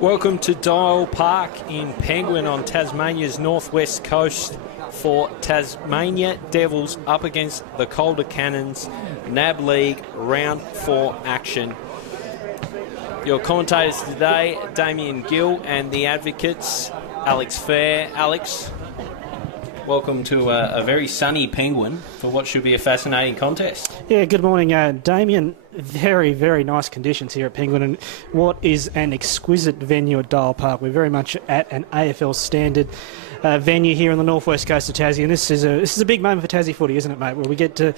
Welcome to Dial Park in Penguin on Tasmania's northwest coast for Tasmania Devils up against the Calder Cannons, NAB League Round 4 action. Your commentators today, Damien Gill, and the advocates, Alex Fair. Alex, welcome to a very sunny Penguin for what should be a fascinating contest. Yeah, good morning, Damien. Very, very nice conditions here at Penguin, and what is an exquisite venue at Dial Park. We're very much at an AFL standard venue here on the northwest coast of Tassie, and this is a big moment for Tassie footy, isn't it, mate? Where we get to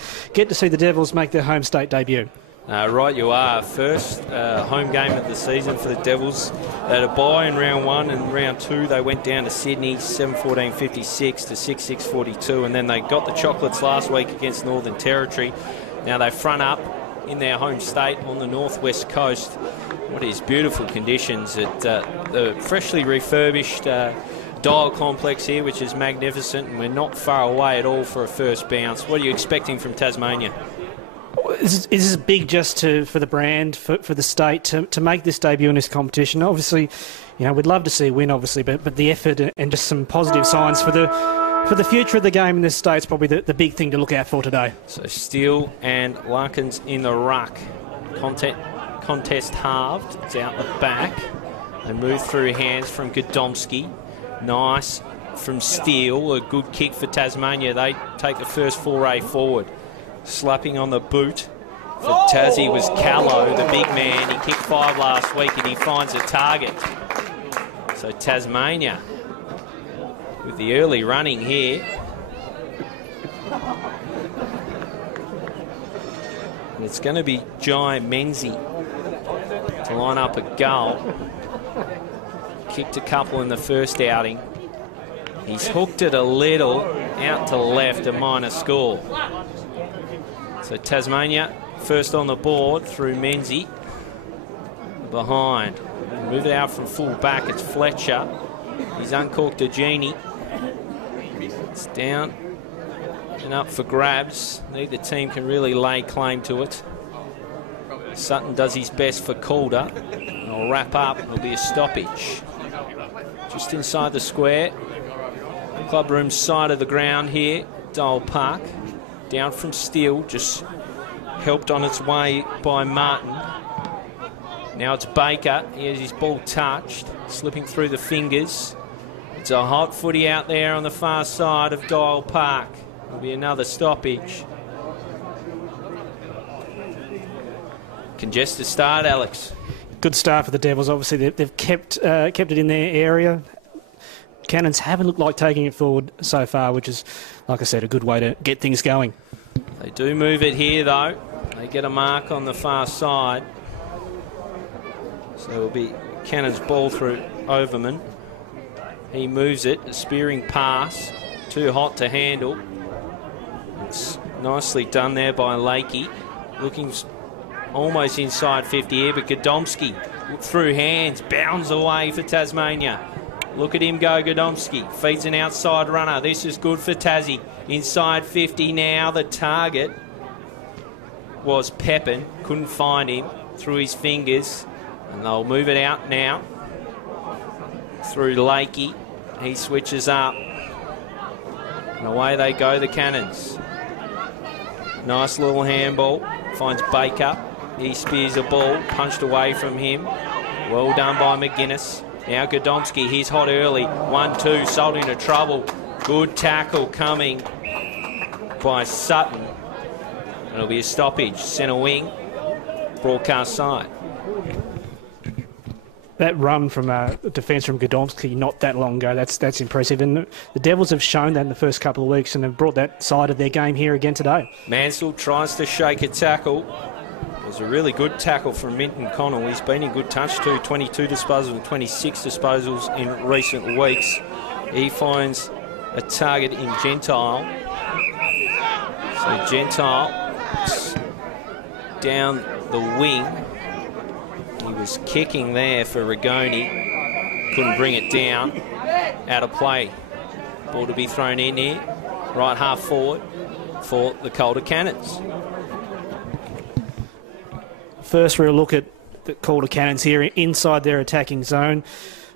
see the Devils make their home state debut. Right, you are. First home game of the season for the Devils. They had a bye in round 1, and round 2 they went down to Sydney 7-14-56 to 6-6-42, and then they got the chocolates last week against Northern Territory. Now they front up in their home state on the northwest coast. What is beautiful conditions at the freshly refurbished Dial complex here, which is magnificent, and we're not far away at all for a first bounce. What are you expecting from Tasmania? This is big just for the brand, for the state, to make this debut in this competition. Obviously, we'd love to see a win, obviously, but the effort and just some positive signs for the future of the game in this state is probably the big thing to look out for today. So Steele and Larkins in the ruck. Contest halved. It's out the back. They move through hands from Godomski. Nice from Steele. A good kick for Tasmania. They take the first foray forward. Slapping on the boot for Tassie was Callow, the big man. He kicked 5 last week and he finds a target. So Tasmania with the early running here. And it's going to be Jai Menzie to line up a goal. Kicked a couple in the first outing. He's hooked it a little out to left, a minor score. So Tasmania first on the board through Menzie. Behind. Move it out from full back. It's Fletcher. He's uncorked a Genie. It's down and up for grabs. Neither team can really lay claim to it. Sutton does his best for Calder. And I'll wrap up. It'll be a stoppage. Just inside the square. Clubroom side of the ground here. Dial Park. Down from Steele, just helped on its way by Martin. Now it's Baker. He has his ball touched, slipping through the fingers. It's a hot footy out there on the far side of Dial Park. It'll be another stoppage. Congested start, Alex. Good start for the Devils. Obviously, they've kept it in their area. Cannons haven't looked like taking it forward so far, which is, like I said, a good way to get things going. They do move it here, though. They get a mark on the far side. So it'll be Cannon's ball through Overman. He moves it, a spearing pass. Too hot to handle. It's nicely done there by Lakey. Looking almost inside 50 here, but Godomski through hands, bounds away for Tasmania. Look at him go, Godomski. Feeds an outside runner. This is good for Tassie. Inside 50 now. The target was Pepin. Couldn't find him. Through his fingers. And they'll move it out now. Through Lakey. He switches up. And away they go, the Cannons. Nice little handball. Finds Baker. He spears a ball. Punched away from him. Well done by McGuinness. Now Godomski, he's hot early. 1-2, sold into trouble. Good tackle coming by Sutton. It'll be a stoppage. Centre wing, broadcast side. That run from defence from Godomski not that long ago, that's impressive. And the Devils have shown that in the first couple of weeks and have brought that side of their game here again today. Mansell tries to shake a tackle. It was a really good tackle from Minton Connell. He's been in good touch too. 22 disposals and 26 disposals in recent weeks. He finds a target in Gentile. So Gentile down the wing. He was kicking there for Rigoni. Couldn't bring it down. Out of play. Ball to be thrown in here. right half forward for the Calder Cannons. First real look at the Calder Cannons here inside their attacking zone.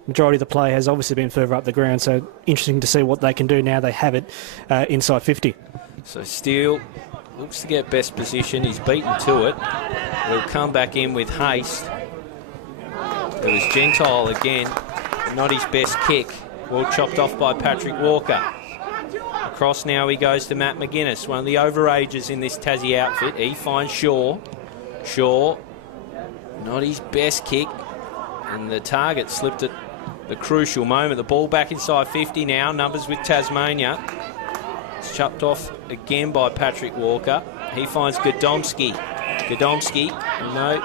Majority of the play has obviously been further up the ground, so interesting to see what they can do now they have it inside 50. So Steele looks to get best position. He's beaten to it. He'll come back in with haste. It was Gentile again. Not his best kick. Well chopped off by Patrick Walker. Across now he goes to Matt McGuinness, one of the overages in this Tassie outfit. He finds Shaw. Shaw, not his best kick. And the target slipped at the crucial moment. The ball back inside 50 now. Numbers with Tasmania. It's chopped off again by Patrick Walker. He finds Godomski. Godomski, no,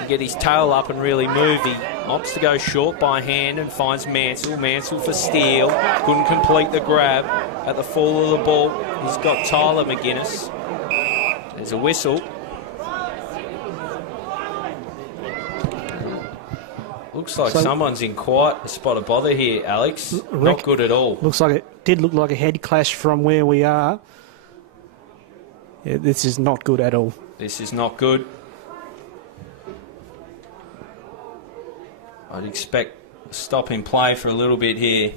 he get his tail up and really move. He opts to go short by hand and finds Mansell. Mansell for Steele. Couldn't complete the grab at the fall of the ball. He's got Tyler McGuinness. There's a whistle. Looks like someone's in quite a spot of bother here, Alex. Not good at all. Looks like it did look like a head clash from where we are. Yeah, this is not good at all. This is not good. I'd expect a stop in play for a little bit here.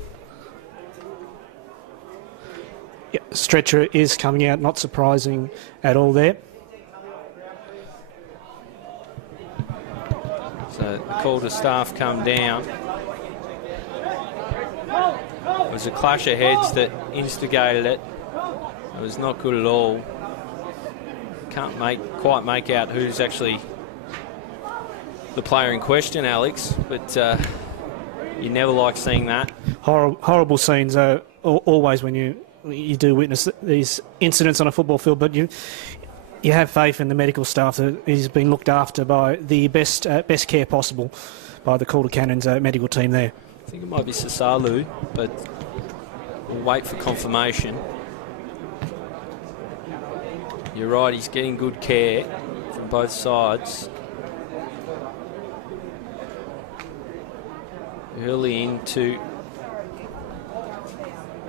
Yeah, stretcher is coming out, not surprising at all there. So the Calder staff come down. It was a clash of heads that instigated it. It was not good at all. Can't quite make out who's actually the player in question, Alex, but you never like seeing that. Horrible scenes always when you do witness these incidents on a football field, but you have faith in the medical staff that he's been looked after by the best care possible by the Calder Cannons medical team there. I think it might be Sasalu, but we'll wait for confirmation. You're right, he's getting good care from both sides. Early into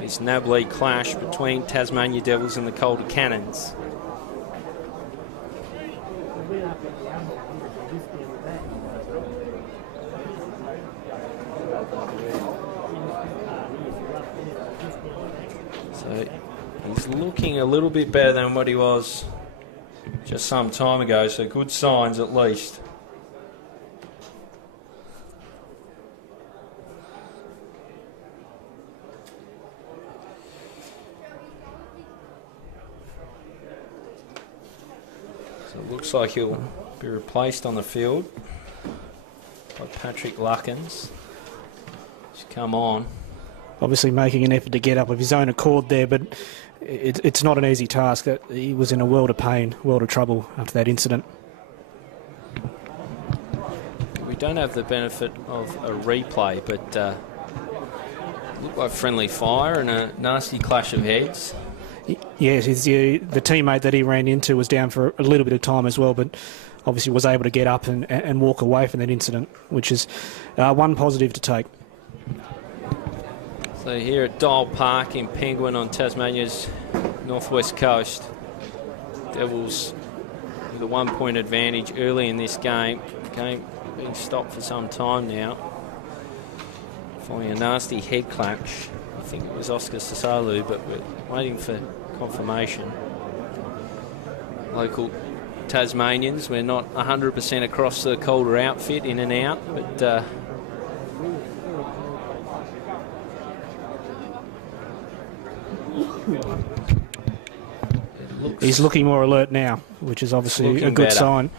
this NAB League clash between Tasmania Devils and the Calder Cannons. So he's looking a little bit better than what he was just some time ago, so good signs at least. So it looks like he'll be replaced on the field by Patrick Luckins. He's come on. Obviously making an effort to get up of his own accord there, but it's not an easy task. He was in a world of pain, world of trouble after that incident. We don't have the benefit of a replay, but looked like friendly fire and a nasty clash of heads. Yes, the teammate that he ran into was down for a little bit of time as well, but obviously was able to get up and walk away from that incident, which is one positive to take. So here at Dial Park in Penguin on Tasmania's northwest coast, Devils with a 1 point advantage early in this game. Game being stopped for some time now. Following a nasty head clash. I think it was Oscar Sasalu, but we're waiting for confirmation. Local Tasmanians, we're not 100% across the Calder outfit in and out, but he's looking more alert now, which is obviously a good sign.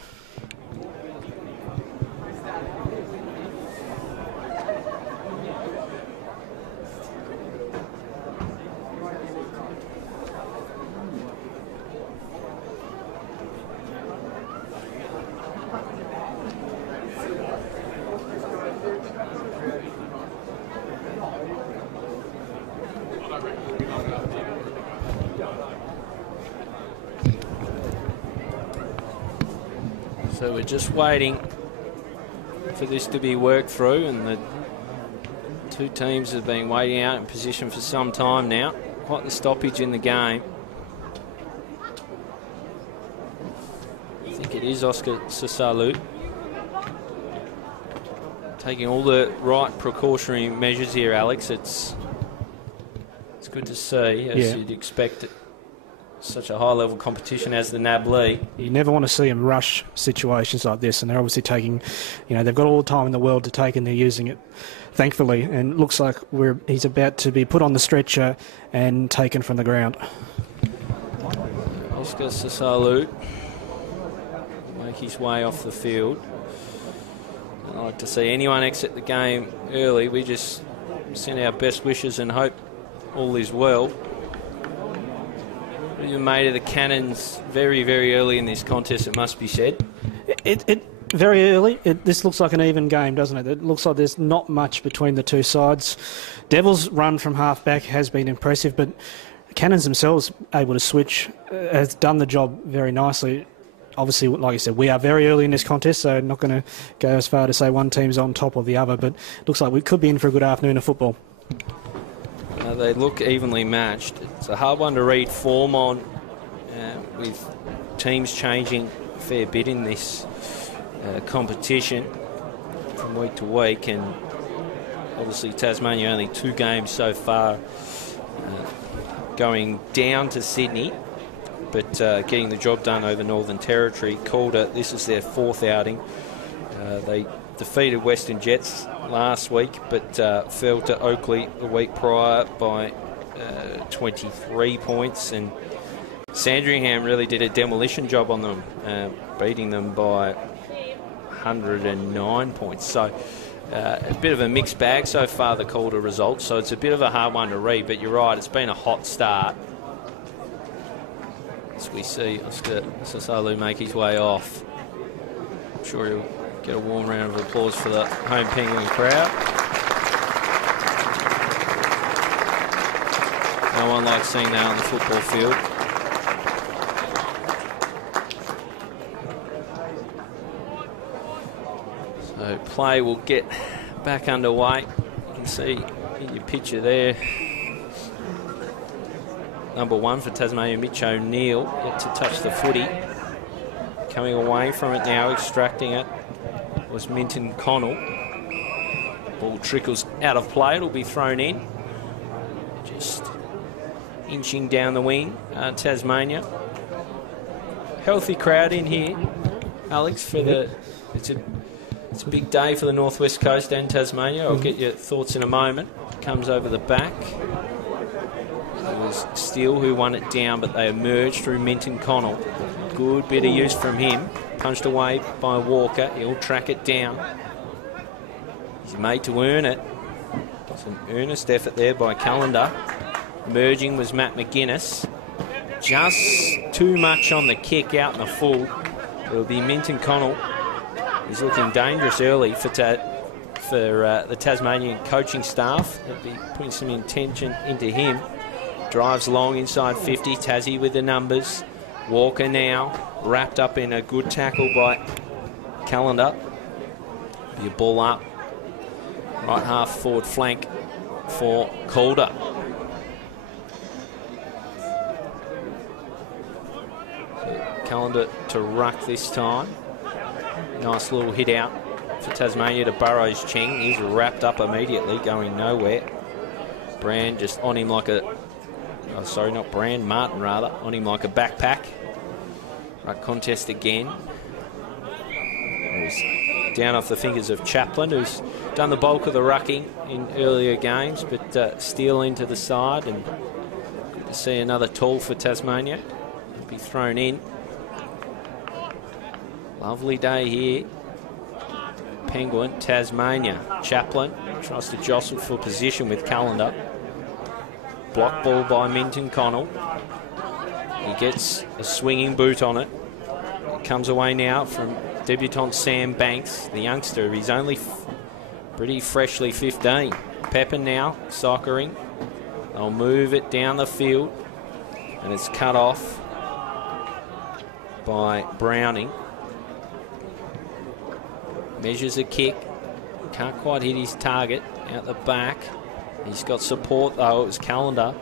So we're just waiting for this to be worked through, and the two teams have been waiting out in position for some time now. quite the stoppage in the game. I think it is Oscar Sasalu taking all the right precautionary measures here, Alex. It's good to see, as you'd expect, such a high-level competition as the NAB League. You never want to see them rush situations like this, and they're obviously taking, they've got all the time in the world to take, and they're using it, thankfully. And it looks like he's about to be put on the stretcher and taken from the ground. Oscar Sasalu make his way off the field. I'd like to see anyone exit the game early. We just send our best wishes and hope all is well. You made of the Cannons very, very early in this contest, it must be said. It very early. This looks like an even game, doesn't it? It looks like there's not much between the two sides. Devils' run from half-back has been impressive, but Cannons themselves able to switch, has done the job very nicely. Obviously, like I said, we are very early in this contest, so I'm not going to go as far to say one team's on top of the other, but it looks like we could be in for a good afternoon of football. They look evenly matched. It's a hard one to read form on, with teams changing a fair bit in this competition from week to week, and obviously Tasmania only 2 games so far, going down to Sydney, but getting the job done over Northern Territory. Calder, this is their 4th outing. They defeated Western Jets last week, but fell to Oakley the week prior by 23 points, and Sandringham really did a demolition job on them, beating them by 109 points. So a bit of a mixed bag so far, the Calder results, so it's a bit of a hard one to read, but you're right, it's been a hot start. As we see Oscar Sasalu make his way off. I'm sure he'll get a warm round of applause for the home Penguin crowd. No one likes seeing that on the football field. So play will get back underway. You can see in your picture there, number 1 for Tasmania, Mitch O'Neill, yet to touch the footy. Coming away from it now, extracting it, was Minton Connell. Ball trickles out of play, it'll be thrown in. Just inching down the wing, Tasmania. Healthy crowd in here, Alex, for it's a big day for the Northwest Coast and Tasmania. I'll get your thoughts in a moment. Comes over the back. It was Steele who won it down, but they emerged through Minton Connell. Good bit of use from him. Punched away by Walker. He'll track it down. He's made to earn it. Some earnest effort there by Calder. Merging was Matt McGuinness. Just too much on the kick out in the full. It'll be Minton Connell. He's looking dangerous early for the Tasmanian coaching staff. They'll be putting some intention into him. Drives long inside 50. Tassie with the numbers. Walker now wrapped up in a good tackle by Calder. Be a ball up. Right half forward flank for Calder. Calder to ruck this time. Nice little hit out for Tasmania to Burrows Cheng. He's wrapped up immediately, going nowhere. Brand just on him like a... Oh, sorry, not Brand, Martin rather. On him like a backpack. Ruck contest again. It was down off the fingers of Chaplin, who's done the bulk of the rucking in earlier games, but Steele into the side, and good to see another tall for Tasmania. Be thrown in. Lovely day here. Penguin, Tasmania. Chaplin tries to jostle for position with Calder. Block ball by Minton Connell. He gets a swinging boot on it. It comes away now from debutant Sam Banks, the youngster. He's only pretty freshly 15. Pepin now, soccering. They'll move it down the field, and it's cut off by Browning. Measures a kick. Can't quite hit his target out the back. He's got support though. It was Calder.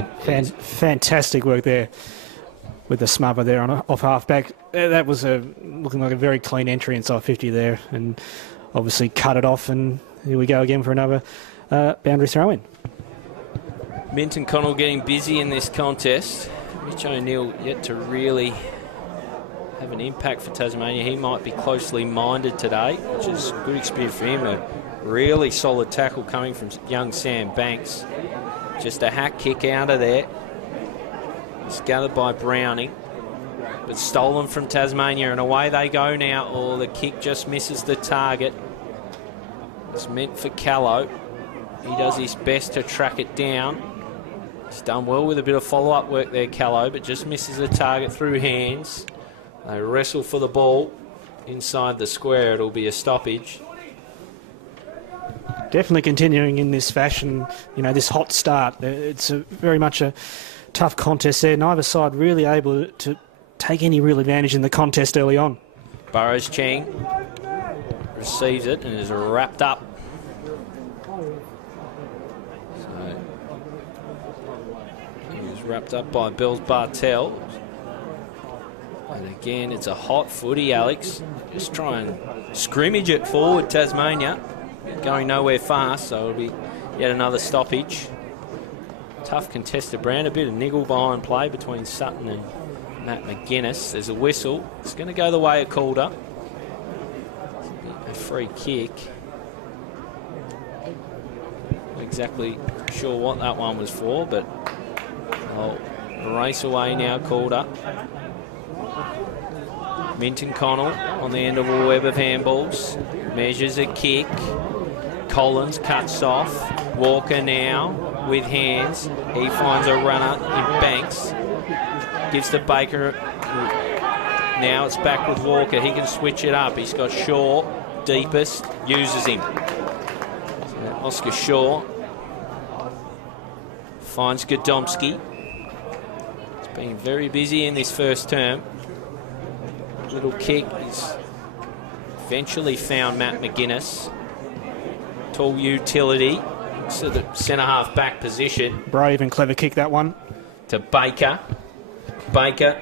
Fantastic work there with the smother there off half-back. That was looking like a very clean entry inside 50 there, and obviously cut it off, and here we go again for another boundary throw-in. Minton Connell getting busy in this contest. Mitch O'Neill yet to really have an impact for Tasmania. He might be closely minded today, which is good experience for him. A really solid tackle coming from young Sam Banks. Just a hack kick out of there. It's gathered by Browning, but stolen from Tasmania, and away they go now. Oh, the kick just misses the target. It's meant for Callow. He does his best to track it down. He's done well with a bit of follow-up work there, Callow, but just misses the target through hands. They wrestle for the ball inside the square. It'll be a stoppage. Definitely continuing in this fashion, this hot start. It's very much a tough contest there. Neither side really able to take any real advantage in the contest early on. Burrows Chang receives it and is wrapped up. So he was wrapped up by Bells Bartel. And again, it's a hot footy, Alex. Just try and scrimmage it forward, Tasmania. Going nowhere fast, so it'll be yet another stoppage. Tough contested brand. A bit of niggle behind play between Sutton and Matt McGuinness. There's a whistle. It's going to go the way of Calder. A free kick. Not exactly sure what that one was for, but I'll race away now, Calder. Minton Connell on the end of a web of handballs. Measures a kick. Collins cuts off. Walker now with hands. He finds a runner in Banks. Gives to Baker. Now it's back with Walker. He can switch it up. He's got Shaw. Deepest. Uses him. So Oscar Shaw finds Godomski. He's been very busy in this first term. Little kick. He's eventually found Matt McGuinness. Tall utility. So the centre-half back position. Brave and clever kick, that one. To Baker. Baker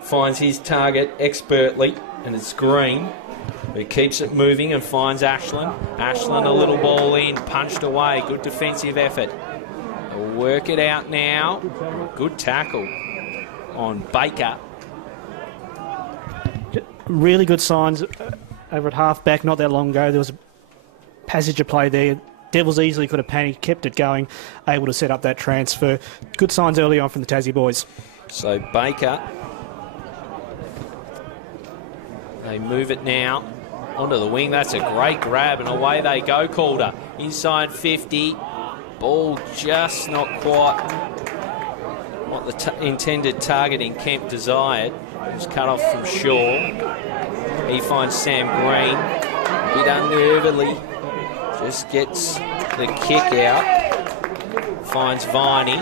finds his target expertly, and it's Green. He keeps it moving and finds Ashland. Ashland, a little ball in, punched away. Good defensive effort. They'll work it out now. Good tackle on Baker. Really good signs over at half-back not that long ago. There was a passage of play there. Devils easily could have panicked, kept it going, able to set up that transfer. Good signs early on from the Tassie boys. So Baker, they move it now onto the wing. That's a great grab, and away they go, Calder. Inside 50. Ball just not quite what the intended targeting Kemp desired. It was cut off from Shaw. He finds Sam Green. A bit unnervedly. Just gets the kick out. Finds Viney.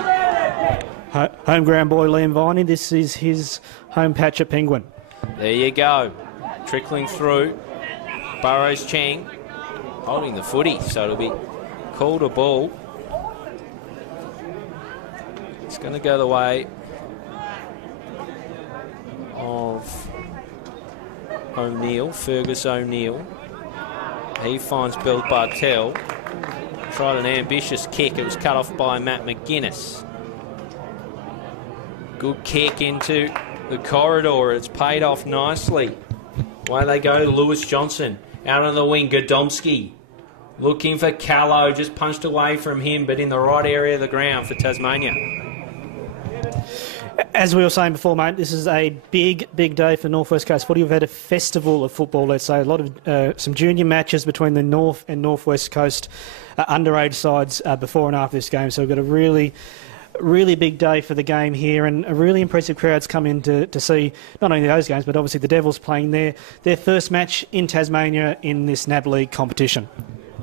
Home ground boy Liam Viney. This is his home patch at Penguin. There you go. Trickling through. Burrows Chang holding the footy, so it'll be called a ball. It's going to go the way of O'Neill, Fergus O'Neill. He finds Bill Bartel. Tried an ambitious kick. It was cut off by Matt McGuinness. Good kick into the corridor. It's paid off nicely. Away they go to Lewis Johnson. Out on the wing, Godomski. Looking for Callow. Just punched away from him, but in the right area of the ground for Tasmania. As we were saying before, mate, this is a big, big day for North West Coast footy. We've had a festival of football, let's say. A lot of some junior matches between the North and North West Coast underage sides before and after this game. So we've got a really big day for the game here, and a really impressive crowds come in to see not only those games, but obviously the Devils playing their first match in Tasmania in this NAB League competition.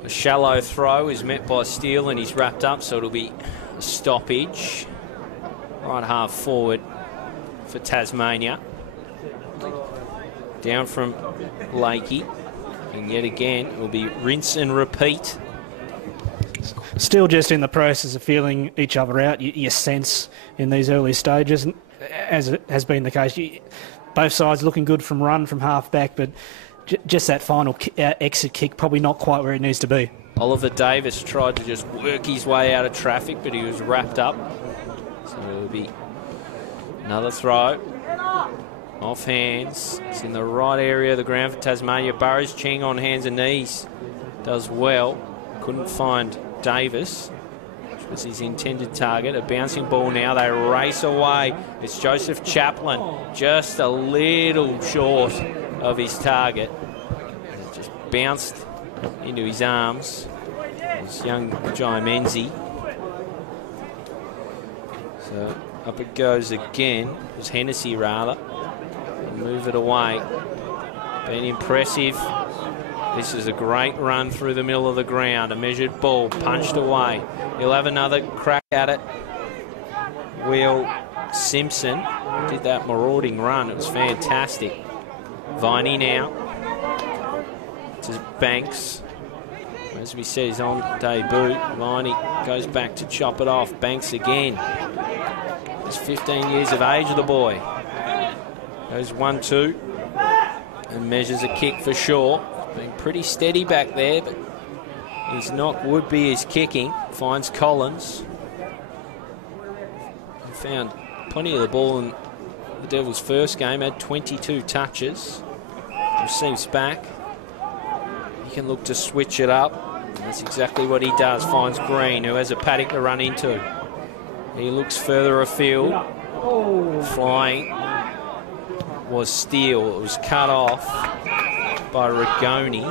A shallow throw is met by Steele, and he's wrapped up, so it'll be a stoppage. Right half forward for Tasmania. Down from Lakey. And yet again, it will be rinse and repeat. Still just in the process of feeling each other out. You sense in these early stages, as it has been the case, both sides looking good from run, from half back, but just that final exit kick probably not quite where it needs to be. Oliver Davis tried to just work his way out of traffic, but he was wrapped up. So it'll be another throw. Off hands. It's in the right area of the ground for Tasmania. Burrows Cheng on hands and knees. Does well. Couldn't find Davis, which was his intended target. A bouncing ball now. They race away. It's Joseph Chaplin, just a little short of his target. It just bounced into his arms. It's young Jai Menzie. So up it goes again. It was Hennessy rather. Move it away. Been impressive. This is a great run through the middle of the ground. A measured ball punched away. He'll have another crack at it. Will Simpson did that marauding run. It was fantastic. Viney now. To Banks. As we said, he's on debut. Viney goes back to chop it off. Banks again. He's 15 years of age, the boy. Goes 1-2 and measures a kick for Shaw. Been pretty steady back there, but his knock would be his kicking. Finds Collins. He found plenty of the ball in the Devils' first game. Had 22 touches. Receives back. He can look to switch it up. And that's exactly what he does. Finds Green, who has a paddock to run into. He looks further afield. Flying was Steele. It was cut off by Rigoni.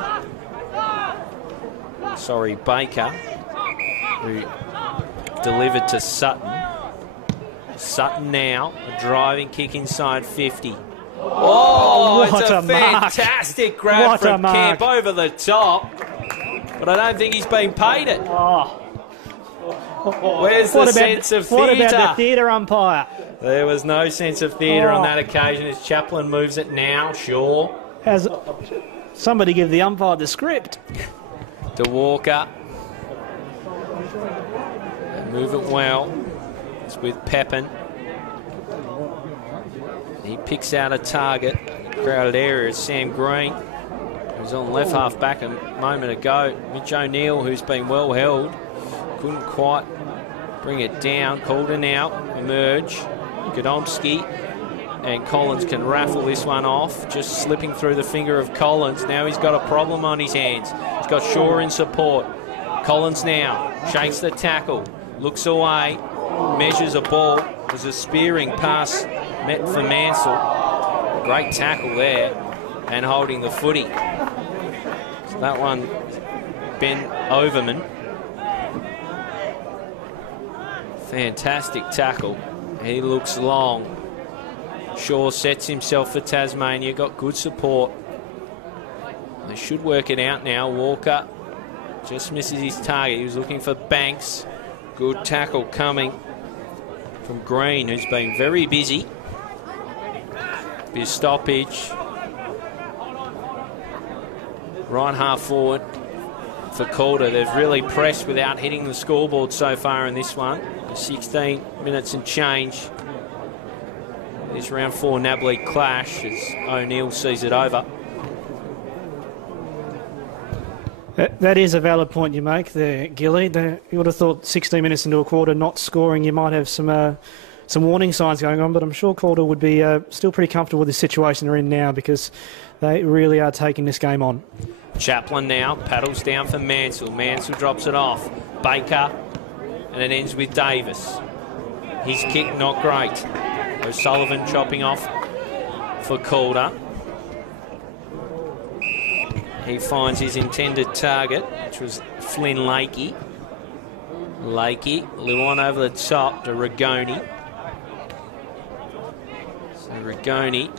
Sorry, Baker, who delivered to Sutton. Sutton now, a driving kick inside 50. Oh, it's a fantastic grab from Kemp over the top. But I don't think he's been paid it. Where's the sense of theatre? What about the theatre umpire? There was no sense of theatre on that occasion as Chaplin moves it now. Shaw. Has somebody give the umpire the script? To Walker. They move it well. It's with Pepin. He picks out a target. Crowded area. It's Sam Green, who's on left half back a moment ago. Mitch O'Neill, who's been well held, couldn't quite bring it down. Calder now emerge. Godomski and Collins can raffle this one off, just slipping through the finger of Collins. Now he's got a problem on his hands. He's got Shaw in support. Collins now shakes the tackle, looks away, measures a ball. It was a spearing pass met for Mansell. Great tackle there and holding the footy. So that one, Ben Overman. Fantastic tackle. He looks long. Shaw sets himself for Tasmania. Got good support. They should work it out now. Walker just misses his target. He was looking for Banks. Good tackle coming from Green, who's been very busy. Bit of stoppage. Right half forward for Calder. They've really pressed without hitting the scoreboard so far in this one. 16 minutes and change. This round 4 NAB League clash as O'Neill sees it over. That is a valid point you make there, Gilly. You would have thought 16 minutes into a quarter not scoring, you might have some warning signs going on, but I'm sure Calder would be still pretty comfortable with the situation they're in now because they really are taking this game on. Chaplin now paddles down for Mansell. Mansell drops it off. Baker, and it ends with Davis. His kick not great. O'Sullivan chopping off for Calder. He finds his intended target, which was Flynn Lakey. Lakey, a little one over the top to Rigoni. So Rigoni,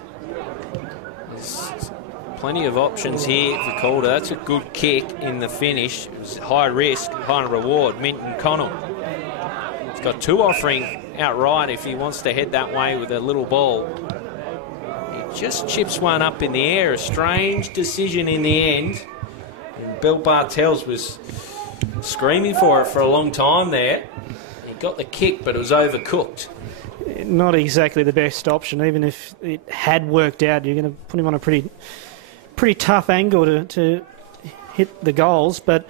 there's plenty of options here for Calder. That's a good kick in the finish. It was high risk, high reward. Minton Connell. He's got 2 offering outright if he wants to head that way with a little ball. He just chips one up in the air. A strange decision in the end. And Bill Bartels was screaming for it for a long time there. He got the kick, but it was overcooked. Not exactly the best option. Even if it had worked out, you're going to put him on a pretty tough angle to hit the goals. But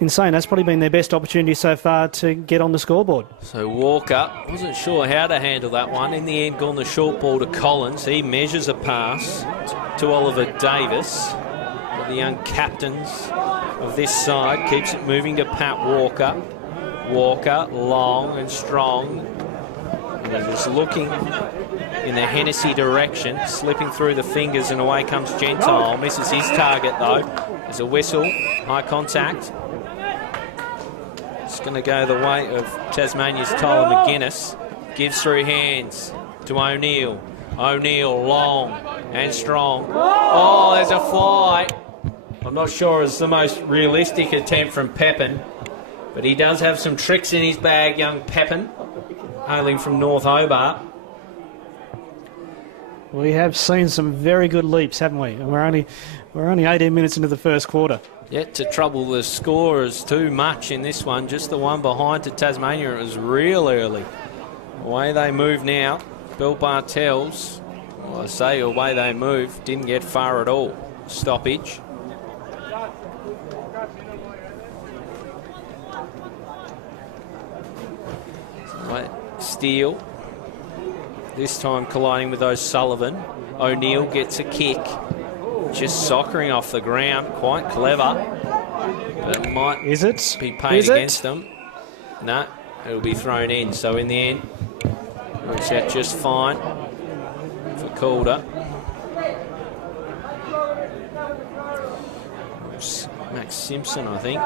in saying that's probably been their best opportunity so far to get on the scoreboard. So Walker wasn't sure how to handle that one. In the end, gone the short ball to Collins. He measures a pass to Oliver Davis. The young captains of this side keeps it moving to Pat Walker. Walker, long and strong. And he's looking in the Hennessy direction, slipping through the fingers, and away comes Gentile. Misses his target though. There's a whistle, high contact. It's going to go the way of Tasmania's Tyler McGuinness. Gives through hands to O'Neill. O'Neill, long and strong. Oh, there's a fly. I'm not sure it's the most realistic attempt from Pepin, but he does have some tricks in his bag, young Pepin, hailing from North Hobart. We have seen some very good leaps, haven't we? And we're only 18 minutes into the first quarter. Yet to trouble the scorers too much in this one. Just the one behind to Tasmania. It was real early. Away they move now. Bill Bartels, well, I say away they move, didn't get far at all. Stoppage. Steele, this time colliding with O'Sullivan. O'Neill gets a kick, just soccering off the ground, quite clever, but it might be paid against them. No, it'll be thrown in, so in the end works out just fine for Calder. Max Simpson, I think.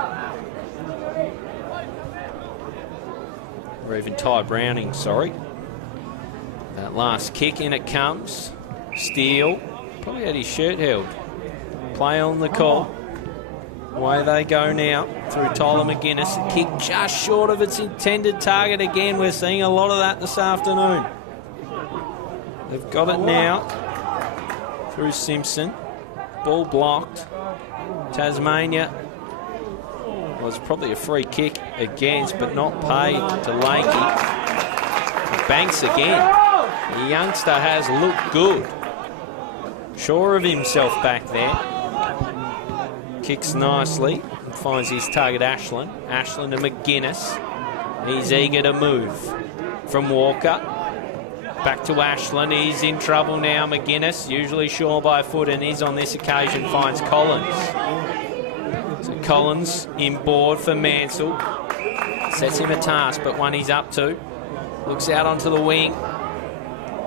Or even Ty Browning, sorry. That last kick, in it comes. Steele, probably had his shirt held. Play on the call. Away they go now through Tyler McGuinness. A kick just short of its intended target again. We're seeing a lot of that this afternoon. They've got it now through Simpson. Ball blocked. Tasmania was probably a free kick against, but not paid to Lakey. Banks again. The youngster has looked good. Sure of himself back there. Kicks nicely and finds his target, Ashland. Ashland to McGuinness. He's eager to move. From Walker. Back to Ashland. He's in trouble now, McGuinness. Usually sure by foot, and he's on this occasion finds Collins. So Collins inboard for Mansell. Sets him a task, but one he's up to. Looks out onto the wing.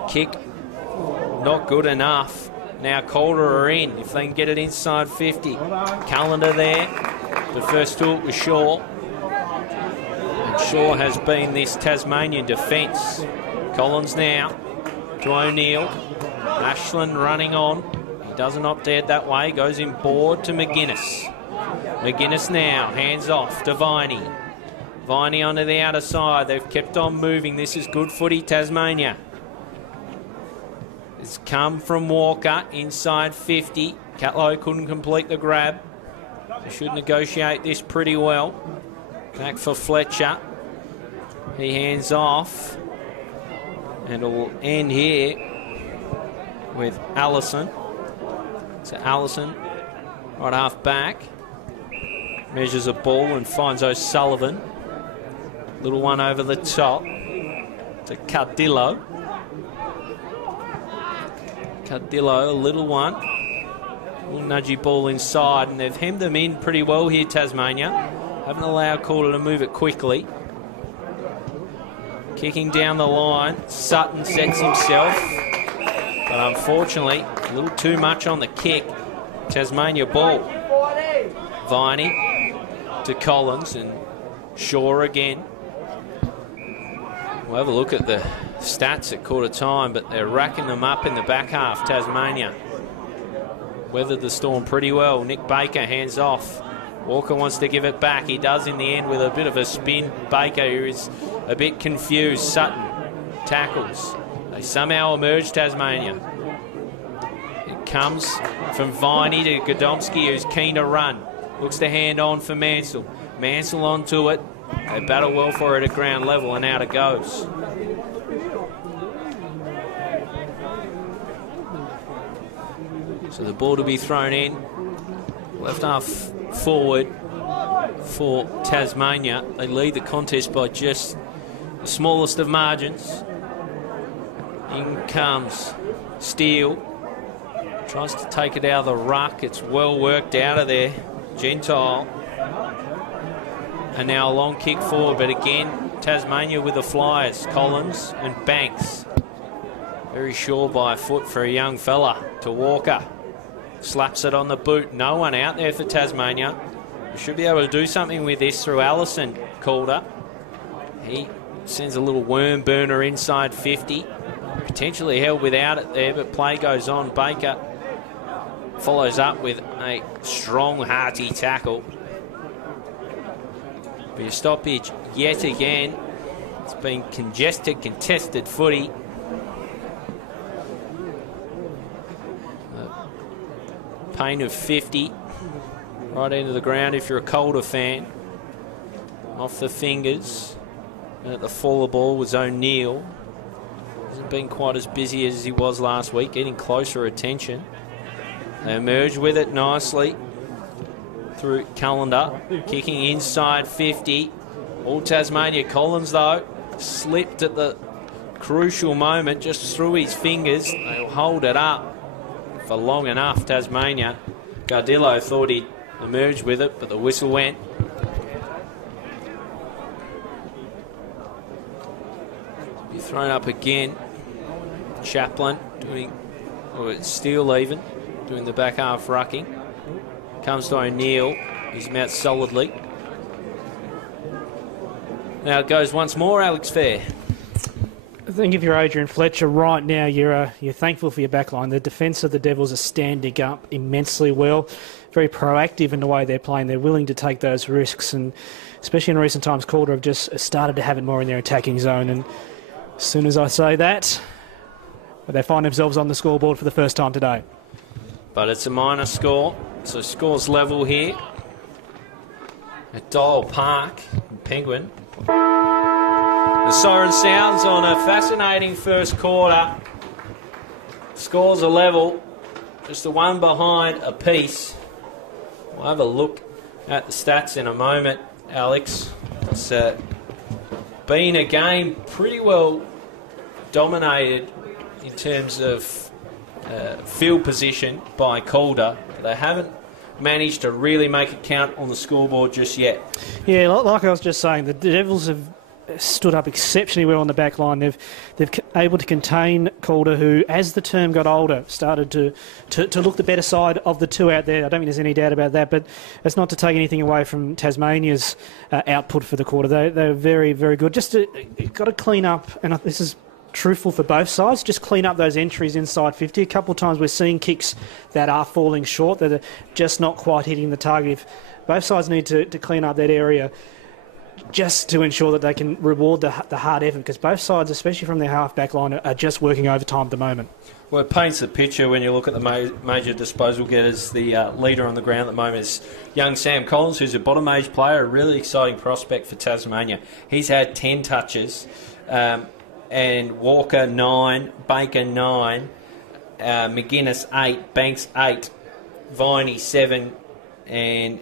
Kick not good enough. Now Calder are in if they can get it inside 50. Calder there. The first to it was Shaw. And Shaw has been this Tasmanian defence. Collins now to O'Neill. Ashland running on. He doesn't opt out that way. Goes inboard to McGuinness. McGuinness now, hands off to Viney. Viney onto the outer side. They've kept on moving. This is good footy, Tasmania. It's come from Walker, inside 50. Catlow couldn't complete the grab. They should negotiate this pretty well. Back for Fletcher. He hands off. And it'll end here with Allison. So Allison, right half back. Measures a ball and finds O'Sullivan. Little one over the top to Cardillo. Cardillo, a little one. Little nudgy ball inside, and they've hemmed them in pretty well here, Tasmania. Haven't allowed Calder to move it quickly. Kicking down the line. Sutton sets himself. But unfortunately, a little too much on the kick. Tasmania ball. Viney to Collins and Shaw again. We'll have a look at the stats at quarter time, but they're racking them up in the back half, Tasmania. Weathered the storm pretty well. Nick Baker hands off. Walker wants to give it back. He does in the end with a bit of a spin. Baker, who is a bit confused. Sutton tackles. They somehow emerge, Tasmania. It comes from Viney to Godomski, who's keen to run. Looks to hand on for Mansell. Mansell onto it. They battle well for it at ground level, and out it goes. So the ball to be thrown in. Left half forward for Tasmania. They lead the contest by just the smallest of margins. In comes Steele. Tries to take it out of the ruck. It's well worked out of there. Gentile. And now a long kick forward, but again, Tasmania with the flyers. Collins and Banks. Very sure by foot for a young fella. To Walker. Slaps it on the boot. No one out there for Tasmania. We should be able to do something with this through Allison Calder. He sends a little worm burner inside 50. Potentially held without it there, but play goes on. Baker follows up with a strong, hearty tackle. Be a stoppage yet again. It's been congested, contested footy. Pain of 50. Right into the ground if you're a Calder fan. Off the fingers. And at the fall of the ball was O'Neill. Hasn't been quite as busy as he was last week, getting closer attention. They emerge with it nicely through Calder, kicking inside 50. All Tasmania. Collins, though, slipped at the crucial moment, just through his fingers. They'll hold it up for long enough, Tasmania. Gardillo thought he'd emerge with it, but the whistle went. Be thrown up again. Chaplin doing, or Steele even, doing the back half rucking. Comes to O'Neill. He's met solidly. Now it goes once more, Alex Fair. I think if you're Adrian Fletcher right now, you're thankful for your backline. The defence of the Devils are standing up immensely well. Very proactive in the way they're playing. They're willing to take those risks, and especially in recent times, Calder have just started to have it more in their attacking zone. And as soon as I say that, they find themselves on the scoreboard for the first time today. But it's a minor score, so scores level here at Dial Park in Penguin. The siren sounds on a fascinating first quarter. Scores are level, just the one behind a piece. We'll have a look at the stats in a moment, Alex. It's been a game pretty well dominated in terms of field position by Calder. They haven't managed to really make it count on the scoreboard just yet. Yeah, like I was just saying, the Devils have stood up exceptionally well on the back line. They've able to contain Calder, who, as the term got older, started to look the better side of the two out there. I don't think there's any doubt about that, but it's not to take anything away from Tasmania's output for the quarter. They're very, very good. Just got to clean up, and this is truthful for both sides, just clean up those entries inside 50. A couple of times we're seeing kicks that are falling short, that are just not quite hitting the target. If both sides need to clean up that area just to ensure that they can reward the hard effort, because both sides, especially from their half-back line, are just working overtime at the moment. Well, it paints the picture when you look at the major disposal getters. The leader on the ground at the moment is young Sam Collins, who's a bottom age player, a really exciting prospect for Tasmania. He's had 10 touches, and Walker 9, Baker 9, McGuinness 8, Banks 8, Viney 7, and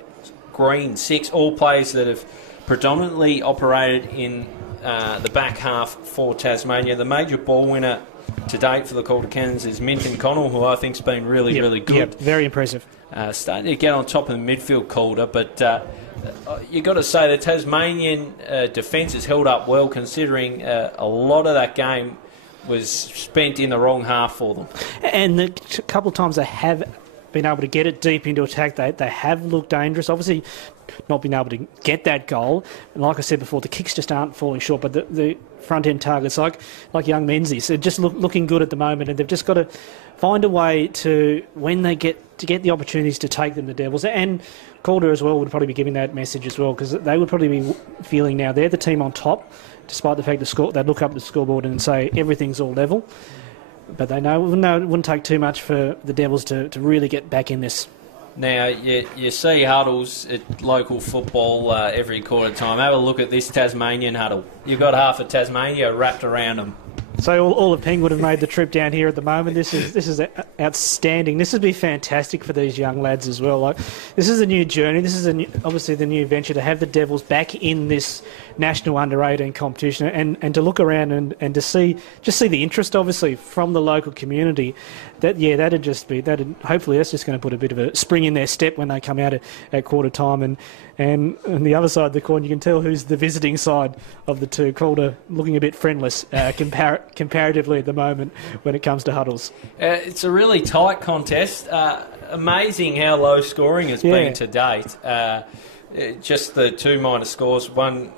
Green 6, all players that have predominantly operated in the back half for Tasmania. The major ball winner to date for the Calder Cannons is Minton Connell, who I think's been really good. Yep, very impressive. Starting to get on top of the midfield, Calder, but you've got to say the Tasmanian defence has held up well, considering a lot of that game was spent in the wrong half for them. And a couple of times they have been able to get it deep into attack. They have looked dangerous. Obviously, not been able to get that goal. And like I said before, the kicks just aren't falling short. But the front-end targets, like young Menzies, they're just looking good at the moment. And they've just got to find a way to, when they get the opportunities, to take them, the Devils. And Calder as well would probably be giving that message as well, because they would probably be feeling now they're the team on top, despite the fact they'd look up at the scoreboard and say everything's all level. But they know it wouldn't take too much for the Devils to really get back in this. Now, you see huddles at local football every quarter time. Have a look at this Tasmanian huddle. You've got half of Tasmania wrapped around them. So all of Penguin have made the trip down here at the moment. This is outstanding. This would be fantastic for these young lads as well. Like, this is a new journey. This is obviously the new venture to have the Devils back in this national under-18 competition and to look around and to see the interest, obviously, from the local community. Hopefully that's just going to put a bit of a spring in their step when they come out at quarter time. And on the other side of the coin, you can tell who's the visiting side of the two. Calder looking a bit friendless comparatively at the moment when it comes to huddles. It's a really tight contest. Amazing how low scoring has been to date. Just the two minor scores, one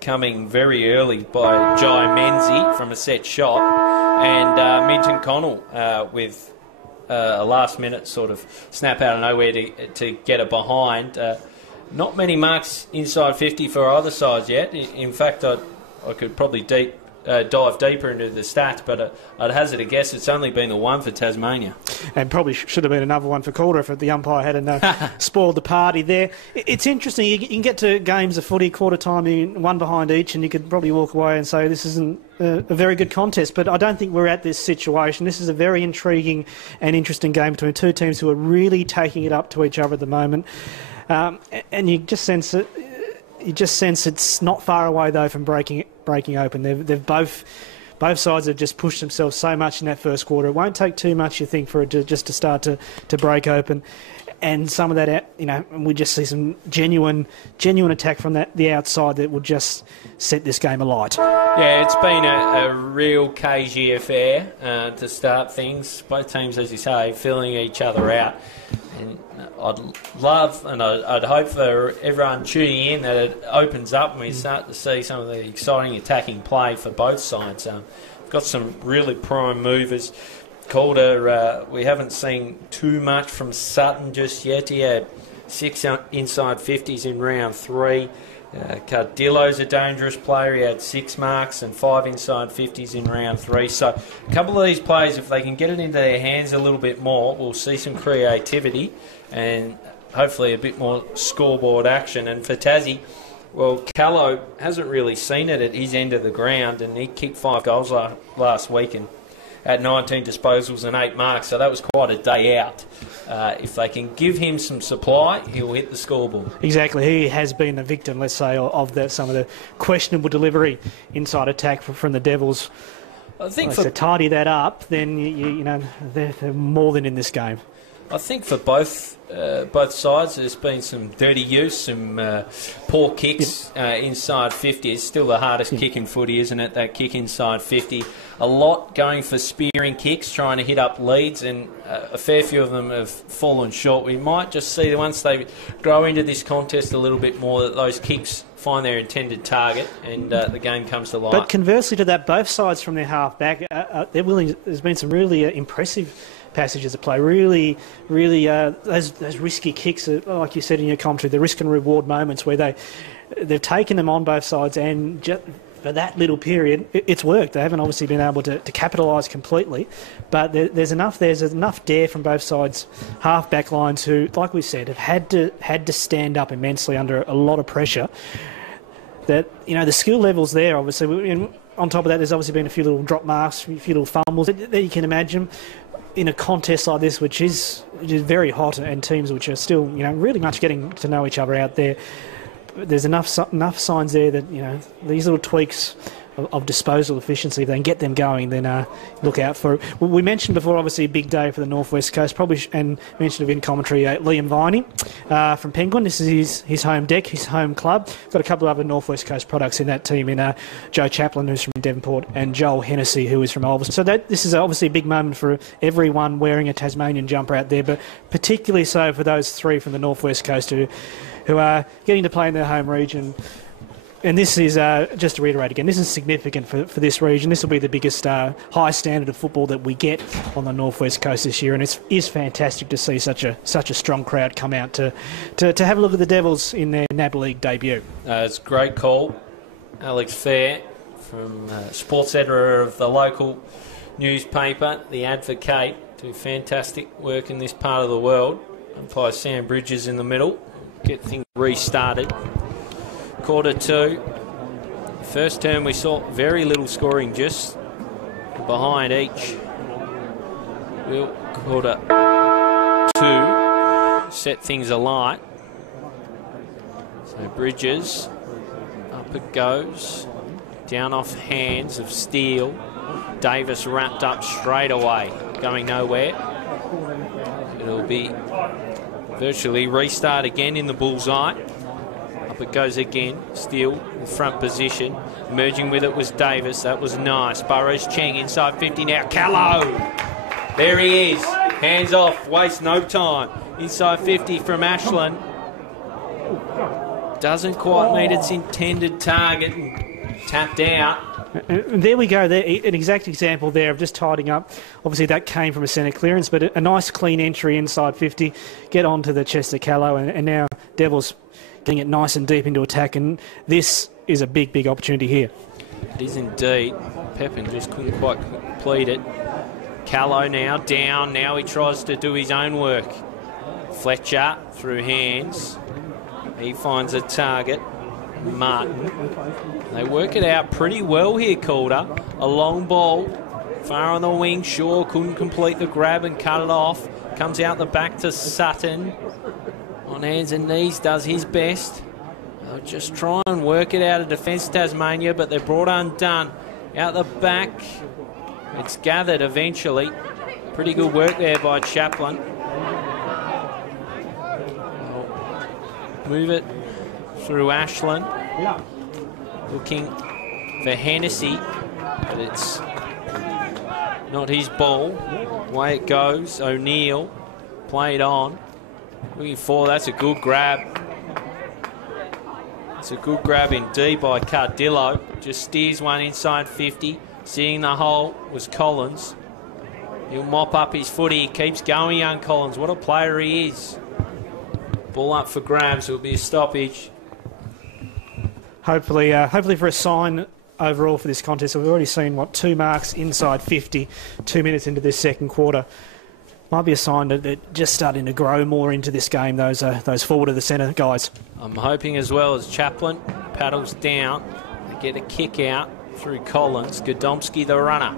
coming very early by Jai Menzie from a set shot, and Minton Connell with a last-minute sort of snap out of nowhere to get it behind. Not many marks inside 50 for either side yet. In fact, I could probably dive deeper into the stats, but I'd hazard a guess it's only been the one for Tasmania. And probably should have been another one for Calder if the umpire hadn't spoiled the party there. It's interesting. You can get to games of footy quarter time, one behind each, and you could probably walk away and say this isn't a very good contest. But I don't think we're at this situation. This is a very intriguing and interesting game between two teams who are really taking it up to each other at the moment. And you just sense it. You just sense it's not far away though from breaking open. They've both sides have just pushed themselves so much in that first quarter. It won't take too much, you think, for it to start to break open. And some of that, we just see some genuine attack from the outside that will just set this game alight. Yeah, it's been a real cagey affair to start things. Both teams, as you say, filling each other out. And I'd love and I'd hope for everyone tuning in that it opens up and we start to see some of the exciting attacking play for both sides. We've got some really prime movers. Calder, we haven't seen too much from Sutton just yet. He had 6 inside 50s in round 3. Cardillo's a dangerous player. He had 6 marks and 5 inside 50s in round 3. So a couple of these players, if they can get it into their hands a little bit more, we'll see some creativity and hopefully a bit more scoreboard action. And for Tassie, well, Callow hasn't really seen it at his end of the ground, and he kicked 5 goals last week and had 19 disposals and 8 marks, so that was quite a day out. If they can give him some supply, he'll hit the scoreboard. Exactly. He has been a victim, let's say, of some of the questionable delivery inside attack from the Devils. I think to tidy that up, then they're more than in this game. I think for both sides, there's been some dirty use, some poor kicks inside 50. It's still the hardest kick in footy, isn't it? That kick inside 50. A lot going for spearing kicks, trying to hit up leads, and a fair few of them have fallen short. We might just see that once they grow into this contest a little bit more, that those kicks find their intended target and the game comes to life. But conversely to that, both sides from their half-back, there's been some really impressive passages of play. Really, those risky kicks, like you said in your commentary, the risk and reward moments where they've taken them on both sides, and just for that little period, it's worked. They haven't obviously been able to capitalise completely, but there's enough dare from both sides. Half-back lines who, like we said, have had to stand up immensely under a lot of pressure. That the skill levels there, obviously. And on top of that, there's obviously been a few little drop marks, a few little fumbles that you can imagine in a contest like this, which is very hot, and teams which are still really much getting to know each other out there. There's enough signs there that these little tweaks of disposal efficiency, if they can get them going, then look out for it. We mentioned before, obviously, a big day for the North West Coast, and mentioned it in commentary, Liam Viney from Penguin. This is his home deck, his home club. Got a couple of other North West Coast products in that team, in Joe Chaplin, who's from Devonport, and Joel Hennessy, who is from Ulver. So this is obviously a big moment for everyone wearing a Tasmanian jumper out there, but particularly so for those 3 from the North West Coast who are getting to play in their home region. And this is, just to reiterate again, this is significant for this region. This will be the biggest high standard of football that we get on the North West Coast this year, and it is fantastic to see such a strong crowd come out to have a look at the Devils in their NAB League debut. It's a great call. Alex Fair, from sports editor of the local newspaper, The Advocate, do fantastic work in this part of the world. Umpire Sam Bridges in the middle. Get things restarted. Quarter 2. First term we saw very little scoring, just behind each. Will quarter 2 set things alight. So Bridges, up it goes. Down off hands of Steele. Davis wrapped up straight away, going nowhere. It'll be virtually restart again in the bullseye. Up it goes again. Steele in front position. Merging with it was Davis. That was nice. Burrows Cheng inside 50 now. Callow. There he is. Hands off. Waste no time. Inside 50 from Ashland. Doesn't quite meet its intended target. Tapped out. And there we go. There, an exact example there of just tidying up. Obviously, that came from a centre clearance, but a nice clean entry inside 50. Get onto the Chester Callow, and now Devils getting it nice and deep into attack. And this is a big, big opportunity here. It is indeed. Pepin just couldn't quite complete it. Callow now down. Now he tries to do his own work. Fletcher through hands. He finds a target. Martin. They work it out pretty well here, Calder. A long ball. Far on the wing. Shaw couldn't complete the grab and cut it off. Comes out the back to Sutton. On hands and knees, does his best. They'll just try and work it out of defence, Tasmania, but they're brought undone. Out the back. It's gathered eventually. Pretty good work there by Chaplin. Move it through Ashland. Looking for Hennessy, but it's not his ball. Away it goes. O'Neill played on. Looking for, that's a good grab. It's a good grab indeed by Cardillo. Just steers one inside 50. Seeing the hole was Collins. He'll mop up his footy. He keeps going, young Collins. What a player he is. Ball up for grabs. It'll be a stoppage. Hopefully for a sign overall for this contest. So we've already seen, 2 marks inside 50, 2 minutes into this second quarter. Might be a sign that they're just starting to grow more into this game, those forward of the centre guys. I'm hoping as well as Chaplin paddles down. They get a kick out through Collins. Godomski, the runner,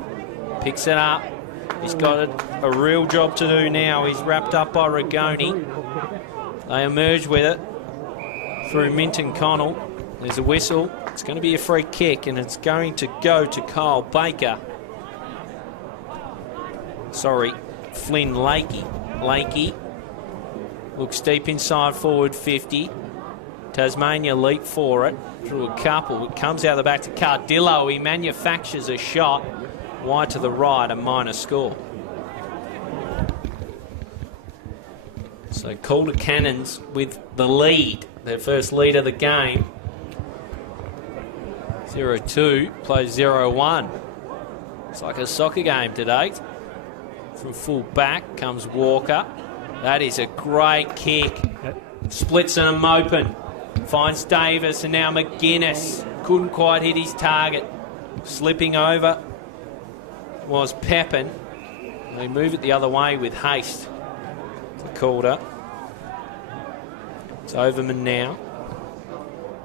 picks it up. He's got a real job to do now. He's wrapped up by Rigoni. They emerge with it through Minton Connell. There's a whistle. It's going to be a free kick, and it's going to go to Kyle Baker. Sorry, Flynn Lakey. Lakey looks deep inside forward 50. Tasmania leap for it through a couple. It comes out the back to Cardillo. He manufactures a shot. Wide to the right, a minor score. So Calder Cannons with the lead. Their first lead of the game. 0-2, plays 0-1. It's like a soccer game to date. From full back comes Walker. That is a great kick. Splits them open. Finds Davis, and now McGuinness. Couldn't quite hit his target. Slipping over was Pepin. They move it the other way with haste to Calder. It's Overman now.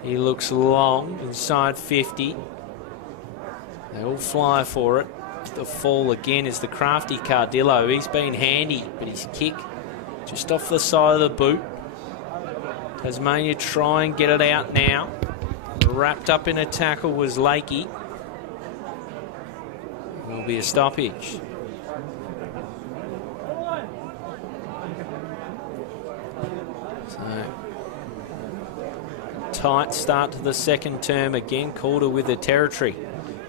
He looks long, inside 50. They all fly for it. The fall again is the crafty Cardillo. He's been handy, but his kick just off the side of the boot. Tasmania try and get it out now. Wrapped up in a tackle was Lakey. Will be a stoppage. So tight start to the second term again. Calder with the territory.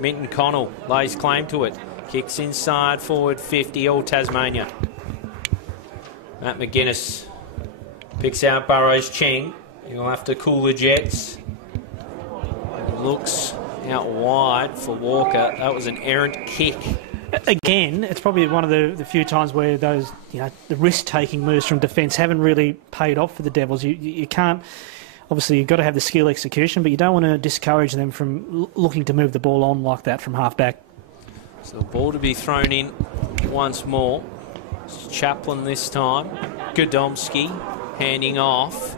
Minton Connell lays claim to it. Kicks inside forward 50, all Tasmania. Matt McGuinness picks out Burrows Cheng. He'll have to cool the jets. Looks out wide for Walker. That was an errant kick. Again, it's probably one of the few times where those, the risk-taking moves from defence haven't really paid off for the Devils. You can't. Obviously, you've got to have the skill execution, but you don't want to discourage them from looking to move the ball on like that from half-back. So the ball to be thrown in once more. It's Chaplin this time. Gadomski handing off.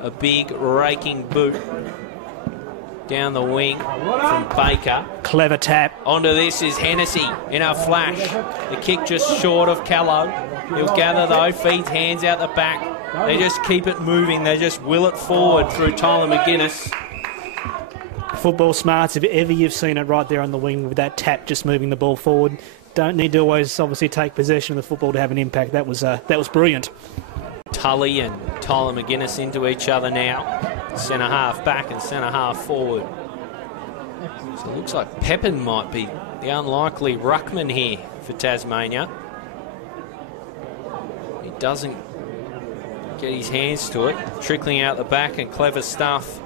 A big raking boot down the wing from Baker. Clever tap. Onto this is Hennessy in a flash. The kick just short of Callow. He'll gather though, feeds hands out the back. They just keep it moving. They just will it forward through Tyler McGuinness. Football smarts, if ever you've seen it right there on the wing with that tap just moving the ball forward. Don't need to always obviously take possession of the football to have an impact. That was brilliant. Tully and Tyler McGuinness into each other now. Centre half back and centre half forward. So it looks like Pepin might be the unlikely ruckman here for Tasmania. He doesn't get his hands to it. Trickling out the back and clever stuff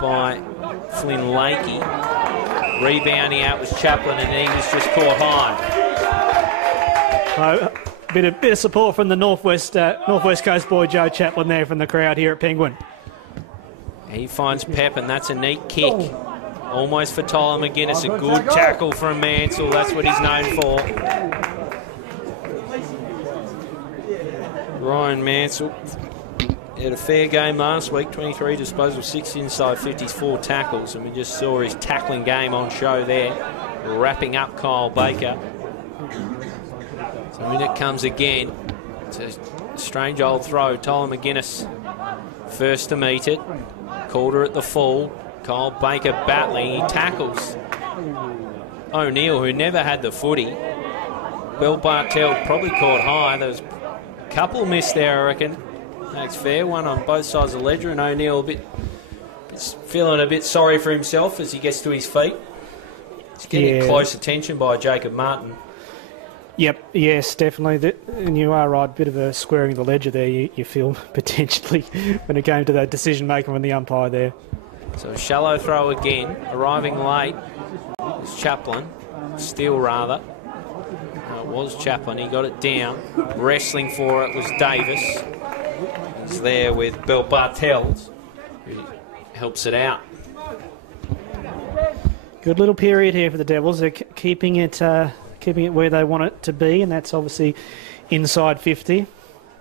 by Flynn Lakey. Rebounding out was Chaplin and he was just caught high. Bit of support from the Northwest Coast boy Joe Chaplin there from the crowd here at Penguin. He finds Pep and that's a neat kick. Almost for Tyler McGuinness. A good tackle from Mansell. That's what he's known for. Ryan Mansell had a fair game last week. 23 disposals, 6 inside 50s, 4 tackles. And we just saw his tackling game on show there. Wrapping up Kyle Baker. So in it comes again. It's a strange old throw. Tyler McGuinness first to meet it. Calder at the full. Kyle Baker battling. He tackles O'Neill, who never had the footy. Bill Bartell probably caught high. There was a couple missed there, I reckon. That's fair. One on both sides of the ledger, and O'Neill feeling a bit sorry for himself as he gets to his feet. He's getting close attention by Jacob Martin. Yep, yes, definitely. And you are right, bit of a squaring of the ledger there, you feel, potentially, when it came to that decision-making from the umpire there. So shallow throw again, arriving late was Chaplin, Steele rather. It was Chaplin, he got it down. Wrestling for it was Davis. He's there with Bill Bartels, who helps it out. Good little period here for the Devils. They're keeping it where they want it to be, and that's obviously inside 50.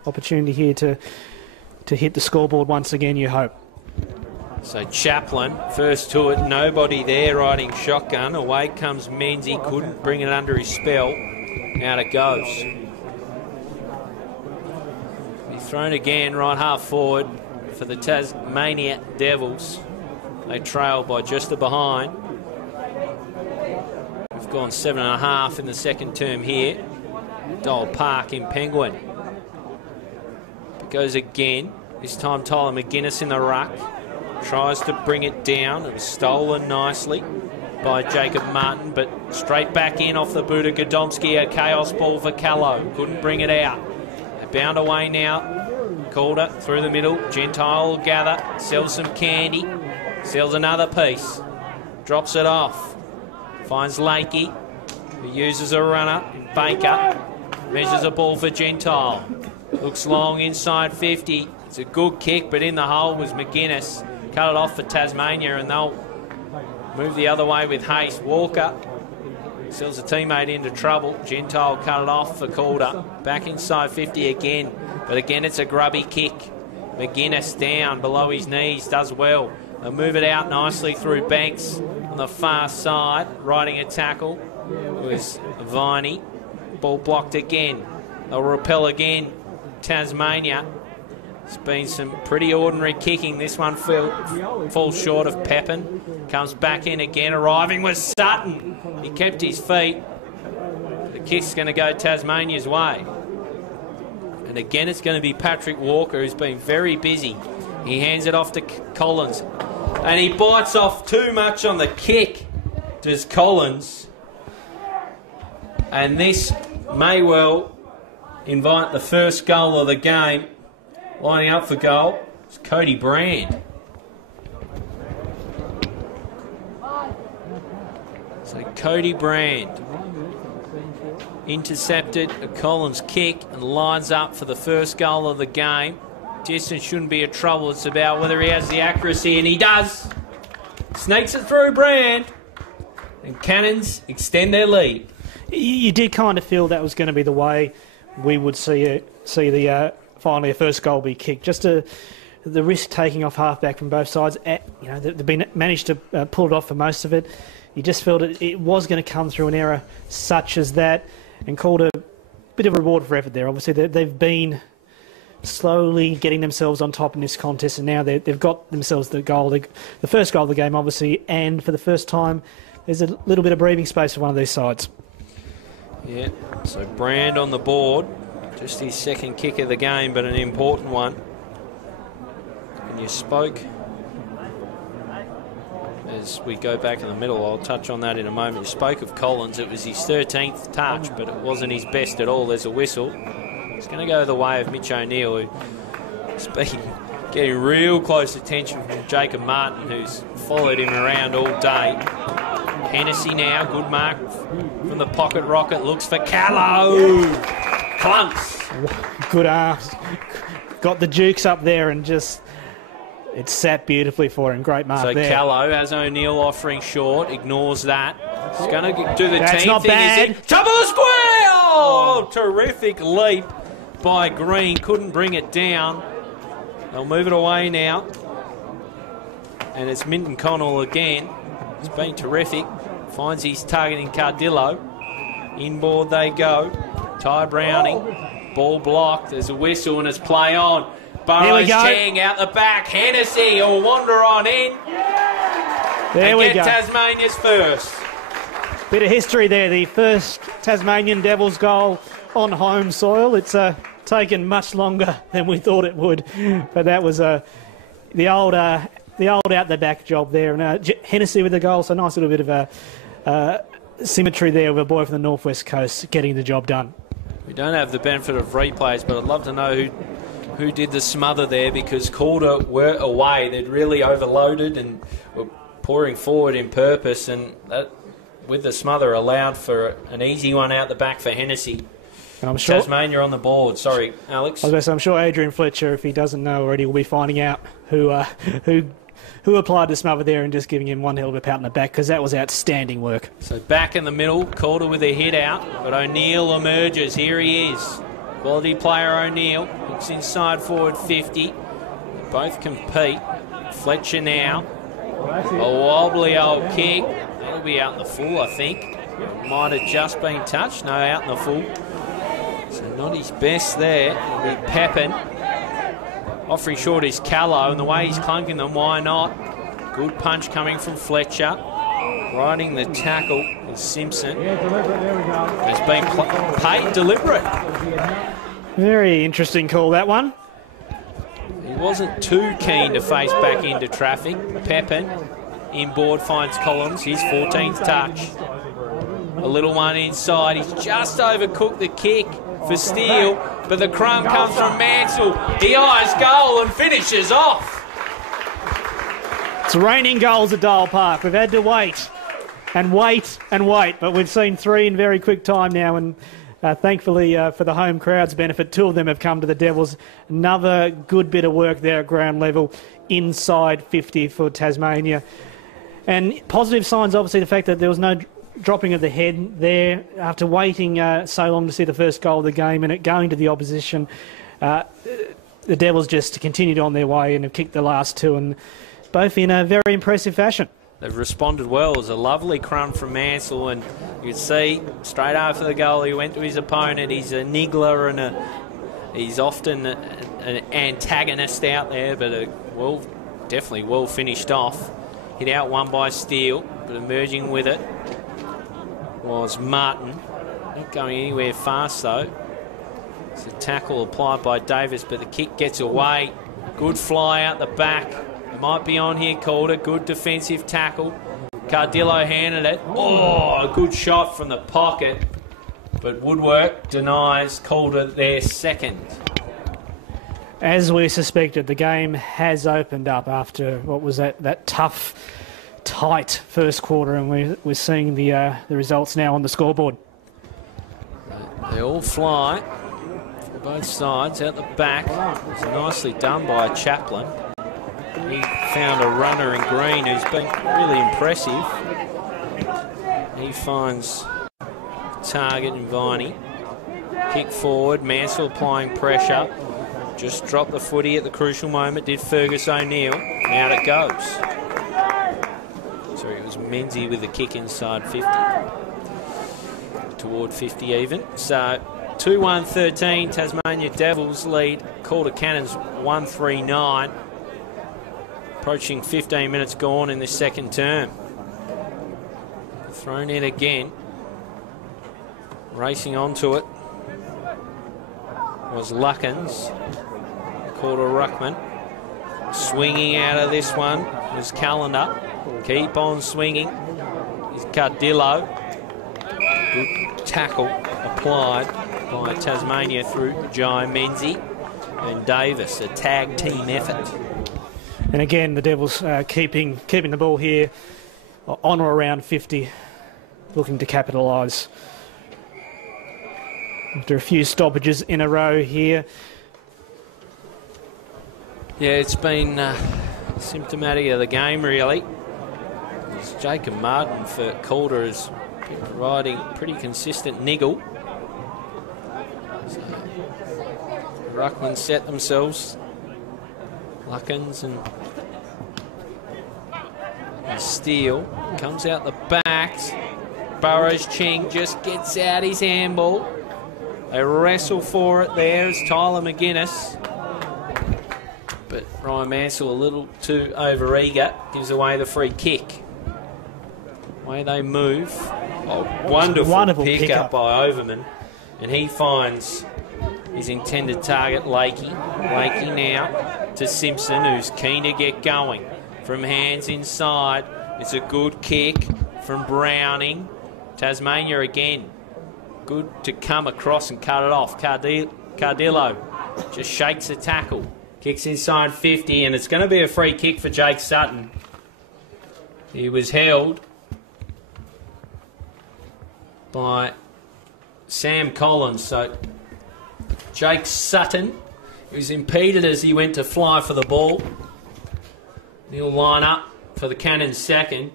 Opportunity here to hit the scoreboard once again, you hope. So Chaplin, first to it, nobody there riding shotgun. Away comes Menzies, couldn't bring it under his spell. Out it goes. Be thrown again, right half forward for the Tasmania Devils. They trail by just a behind. We've gone 7.5 in the second term here. Dole Park in Penguin. It goes again. This time Tyler McGuinness in the ruck. Tries to bring it down. It was stolen nicely by Jacob Martin, but straight back in off the boot of Gadomski. A chaos ball for Callow. Couldn't bring it out. They bound away now. Calder through the middle. Gentile will gather. Sells some candy. Sells another piece. Drops it off. Finds Lakey, who uses a runner. Baker measures a ball for Gentile. Looks long inside 50. It's a good kick, but in the hole was McGuinness. Cut it off for Tasmania, and they'll move the other way with haste. Walker sells a teammate into trouble. Gentile cut it off for Calder. Back inside 50 again, but again it's a grubby kick. McGuinness down below his knees, does well. They'll move it out nicely through Banks on the far side. Riding a tackle was Viney. Ball blocked again. They'll repel again. Tasmania. It's been some pretty ordinary kicking. This one falls short of Pepin. Comes back in again. Arriving was Sutton. He kept his feet. The kick's going to go Tasmania's way. And again, it's going to be Patrick Walker, who's been very busy. He hands it off to Collins. And he bites off too much on the kick, does Collins. And this may well invite the first goal of the game. Lining up for goal is Cody Brand. So Cody Brand intercepted a Collins kick and lines up for the first goal of the game. Distance shouldn't be a trouble. It's about whether he has the accuracy, and he does. Sneaks it through Brand. And Cannons extend their lead. You did kind of feel that was going to be the way we would see see the finally a first goal be kicked. Just the risk taking off halfback from both sides. They've managed to pull it off for most of it. You just felt it was going to come through an error such as that, and called a bit of a reward for effort there. Obviously, they've been slowly getting themselves on top in this contest, and now they've got themselves the goal, the first goal of the game, obviously, and for the first time, there's a little bit of breathing space for one of these sides. Yeah, so Brand on the board, just his second kick of the game, but an important one. And you spoke, as we go back in the middle, I'll touch on that in a moment. You spoke of Collins, it was his 13th touch, but it wasn't his best at all. There's a whistle. It's going to go the way of Mitch O'Neill, who's been getting real close attention from Jacob Martin, who's followed him around all day. Hennessy now, good mark from the pocket rocket, looks for Callow. Clunks. Good arms. Got the jukes up there and just... It sat beautifully for him. Great mark there. So Callow has O'Neill offering short, ignores that. He's going to do the That's team not thing. bad. Top of the square! Oh, terrific leap by Green. Couldn't bring it down. They'll move it away now. And it's Minton Connell again. It's been terrific. Finds his target in Cardillo. Inboard they go. Ty Browning. Ball blocked. There's a whistle and it's play on. Burrows Chang out the back. Hennessy will wander on in. There we go. Tasmania's first. Bit of history there. The first Tasmanian Devils goal on home soil. It's taken much longer than we thought it would, but that was the old out the back job there. And Hennessy with the goal. So nice little bit of symmetry there with a boy from the northwest coast getting the job done. We don't have the benefit of replays, but I'd love to know who did the smother there, because Calder were away. They'd really overloaded and were pouring forward in purpose, and that, with the smother, allowed for an easy one out the back for Hennessy. And I'm sure Tasmania on the board. Sorry, Alex. I was going to say, I'm sure Adrian Fletcher, if he doesn't know already, will be finding out who applied the smother there and just giving him one hell of a pat in the back, because that was outstanding work. So back in the middle, Calder with a hit out, but O'Neill emerges. Here he is. Quality player O'Neill. Looks inside forward 50. They both compete. Fletcher now. A wobbly old kick. That'll be out in the full, I think. Might have just been touched. No, out in the full. So not his best there. It'll be Pepin. Offering short is Callow, and the way he's clunking them, why not? Good punch coming from Fletcher. Riding the tackle is Simpson. It's been paid deliberate. Very interesting call, that one. He wasn't too keen to face back into traffic. Pepin inboard finds Collins, his 14th touch. A little one inside. He's just overcooked the kick for Steele, but the crumb comes from Mansell. He eyes goal and finishes off. It's raining goals at Dial Park. We've had to wait and wait and wait, but we've seen three in very quick time now, and thankfully for the home crowd's benefit, two of them have come to the Devils. Another good bit of work there at ground level, inside 50 for Tasmania. And positive signs, obviously, the fact that there was no dropping of the head there after waiting so long to see the first goal of the game and it going to the opposition. The Devils just continued on their way and have kicked the last two, and both in a very impressive fashion. They've responded well. It was a lovely crumb from Mansell, and you could see straight after the goal he went to his opponent. He's a niggler and he's often an antagonist out there, but definitely well finished off. Hit out one by Steele, but emerging with it was Martin. Not going anywhere fast though. It's a tackle applied by Davis, but the kick gets away. Good fly out the back. It might be on here, Calder. Good defensive tackle. Cardillo handed it. Oh, a good shot from the pocket. But Woodwork denies Calder their second. As we suspected, the game has opened up after what was that tough, tight first quarter, and we're seeing the results now on the scoreboard. They all fly for both sides out the back. It's nicely done by Chaplin. He found a runner in green who's been really impressive. He finds target in Viney. Kick forward, Mansell applying pressure. Just dropped the footy at the crucial moment, did Fergus O'Neill. Out it goes. Sorry, it was Menzies with the kick inside 50. Toward 50 even. So 2-1-13, Tasmania Devils lead. Calder Cannons 1-3-9. Approaching 15 minutes gone in the second term. Thrown in again. Racing onto it was Luckins. Calder Ruckman. Swinging out of this one is Calder. Keep on swinging. Is Cardillo. Good tackle applied by Tasmania through Jai Menzies and Davis. A tag team effort. And again, the Devils keeping the ball here on or around 50, looking to capitalise. After a few stoppages in a row here. Yeah, it's been symptomatic of the game, really. It's Jacob Martin for Calder has been providing pretty consistent niggle. So, Ruckman set themselves. Luckins and Steele comes out the backs. Burrows Ching just gets out his handball. They wrestle for it there. It's Tyler McGuinness. But Ryan Mansell a little too over-eager. Gives away the free kick. Way they move. Oh, wonderful pick up by Overman. And he finds his intended target, Lakey. Lakey now to Simpson, who's keen to get going. From hands inside. It's a good kick from Browning. Tasmania again. Good to come across and cut it off. Cardillo just shakes the tackle. Kicks inside 50, and it's going to be a free kick for Jake Sutton. He was held by Sam Collins. So Jake Sutton, who's impeded as he went to fly for the ball. He'll line up for the Cannons second.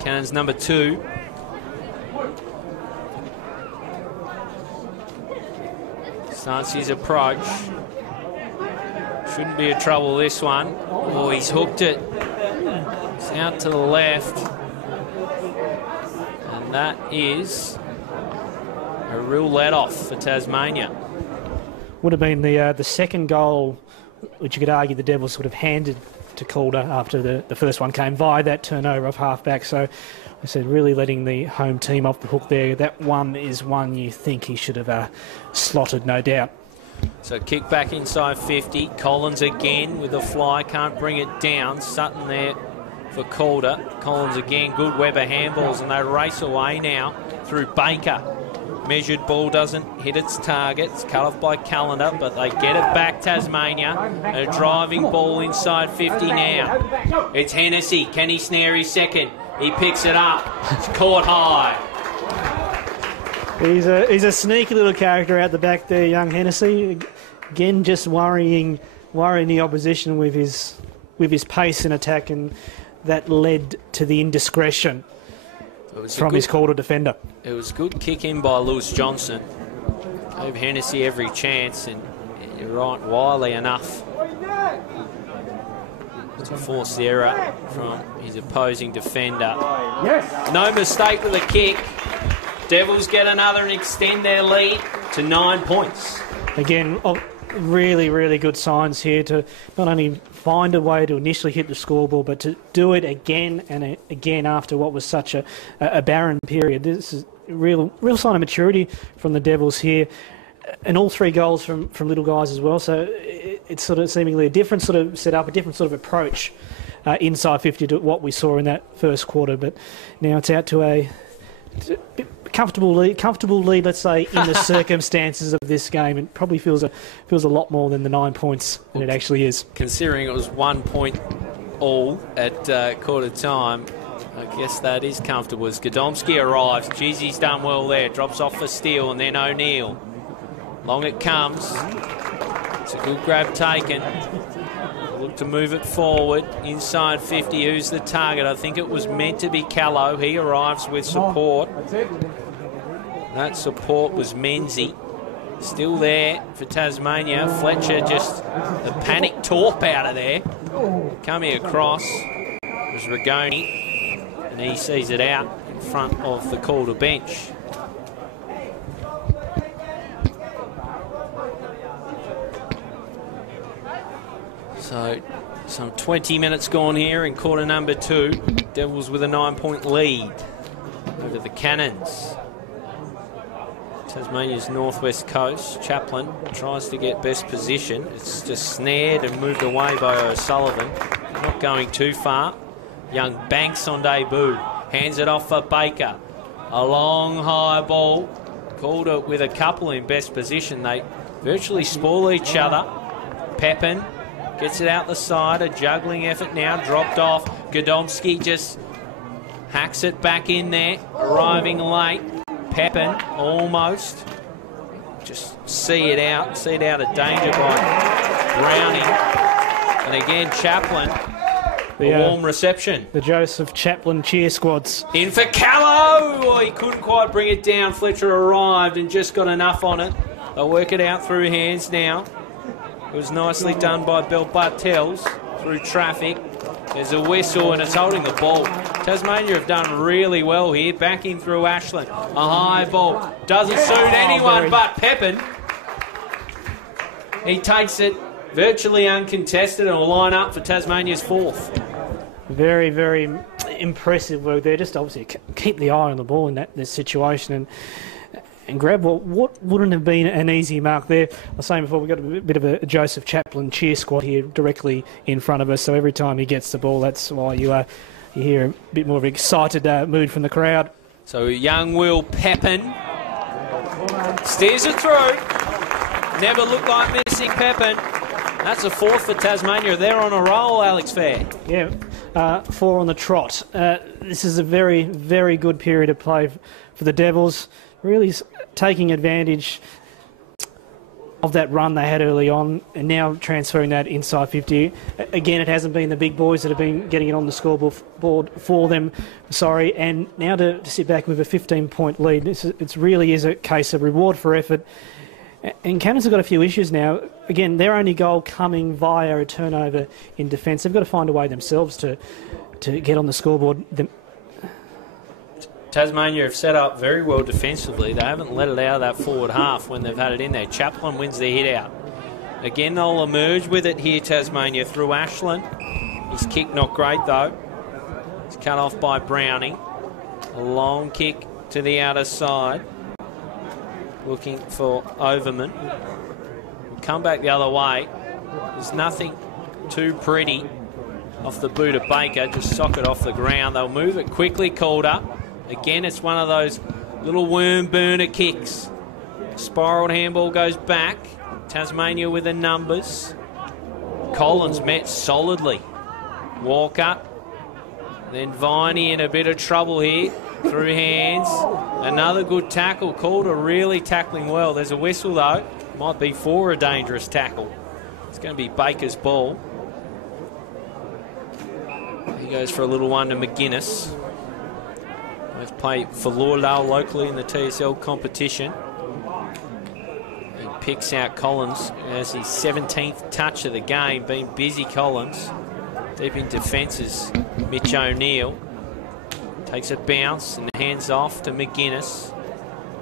Cannons number 2. Starts his approach. Shouldn't be a trouble this one. Oh, he's hooked it. It's out to the left. And that is a real let-off for Tasmania. Would have been the second goal, which you could argue the Devils sort of handed to Calder after the first one came via that turnover of half-back. So I said really letting the home team off the hook there. That one is one you think he should have slotted, no doubt. So kick back inside 50. Collins again with a fly. Can't bring it down. Sutton there for Calder. Collins again. Good Webber handballs, and they race away now through Baker. Measured ball doesn't hit its target. It's cut off by Calder, but they get it back, Tasmania. A driving ball inside 50 now. It's Hennessy. Can he snare his second? He picks it up. It's caught high. He's a sneaky little character out the back there, young Hennessy. Again, just worrying the opposition with his pace and attack, and that led to the indiscretion from his Calder defender. It was a good kick in by Lewis Johnson. Gave Hennessy every chance, and you're right, wily enough to force the error from his opposing defender. Yes. No mistake with the kick. Devils get another and extend their lead to 9 points. Again, really, really good signs here to not only find a way to initially hit the scoreboard, but to do it again and again after what was such a barren period. This is a real sign of maturity from the Devils here. And all 3 goals from little guys as well. So it's sort of seemingly a different sort of setup, a different sort of approach inside 50 to what we saw in that first quarter. But now it's out to a comfortable lead, let's say, in the circumstances of this game. It probably feels a lot more than the 9 points than it actually is. Considering it was 1 point all at quarter time, I guess that is comfortable. As Godomski arrives, geez, he's done well there. Drops off for Steele and then O'Neill. Long it comes. It's a good grab taken. Look to move it forward. Inside 50, who's the target? I think it was meant to be Callow. He arrives with support. That support was Menzie. Still there for Tasmania. Fletcher just a panic torp out of there. Coming across was Rigoni, and he sees it out in front of the Calder bench. So some 20 minutes gone here in quarter number 2. Devils with a 9-point lead over the Cannons. Tasmania's northwest coast. Chaplin tries to get best position. It's just snared and moved away by O'Sullivan. Not going too far. Young Banks on debut. Hands it off for Baker. A long high ball. Calder with a couple in best position. They virtually spoil each other. Pepin gets it out the side. A juggling effort now. Dropped off. Godomski just hacks it back in there. Arriving late. Pepin almost. Just see it out of danger by Browning. And again, Chaplin, a warm reception. The Joseph Chaplin cheer squads. In for Callow! Oh, he couldn't quite bring it down. Fletcher arrived and just got enough on it. They'll work it out through hands now. It was nicely done by Bill Bartels through traffic. There's a whistle and it's holding the ball. Tasmania have done really well here. Backing through Ashland. A high ball. Doesn't suit anyone but Pepin. He takes it virtually uncontested and will line up for Tasmania's 4th. Very, very impressive work there. Just obviously keep the eye on the ball in this situation and grab what wouldn't have been an easy mark there. I was saying before, we've got a bit of a Joseph Chaplin cheer squad here directly in front of us, so every time he gets the ball, that's why you hear a bit more of an excited mood from the crowd. So young Will Pepin steers it through. Never looked like missing Pepin. That's a 4th for Tasmania. They're on a roll, Alex Fair. Yeah, 4 on the trot. This is a very, very good period of play for the Devils. Really taking advantage of that run they had early on and now transferring that inside 50. Again, it hasn't been the big boys that have been getting it on the scoreboard for them, and now to sit back with a 15-point lead. It really is a case of reward for effort. And Cannons have got a few issues now. Again, their only goal coming via a turnover in defence. They've got to find a way themselves to get on the scoreboard. Tasmania have set up very well defensively. They haven't let it out of that forward half when they've had it in there. Chaplin wins the hit out. Again, they'll emerge with it here, Tasmania, through Ashland. His kick not great, though. It's cut off by Browning. A long kick to the outer side. Looking for Overman. Come back the other way. There's nothing too pretty off the boot of Baker. Just sock it off the ground. They'll move it quickly, Calder. Again, it's one of those little worm burner kicks. Spiraled handball goes back. Tasmania with the numbers. Collins met solidly. Walker. Then Viney in a bit of trouble here. Through hands. Another good tackle. Calder really tackling well. There's a whistle though. Might be for a dangerous tackle. It's going to be Baker's ball. He goes for a little one to McGuinness. Both play for Lauderdale locally in the TSL competition. He picks out Collins as his 17th touch of the game. Been busy, Collins. Deep in defence is Mitch O'Neill. Takes a bounce and hands off to McGuinness.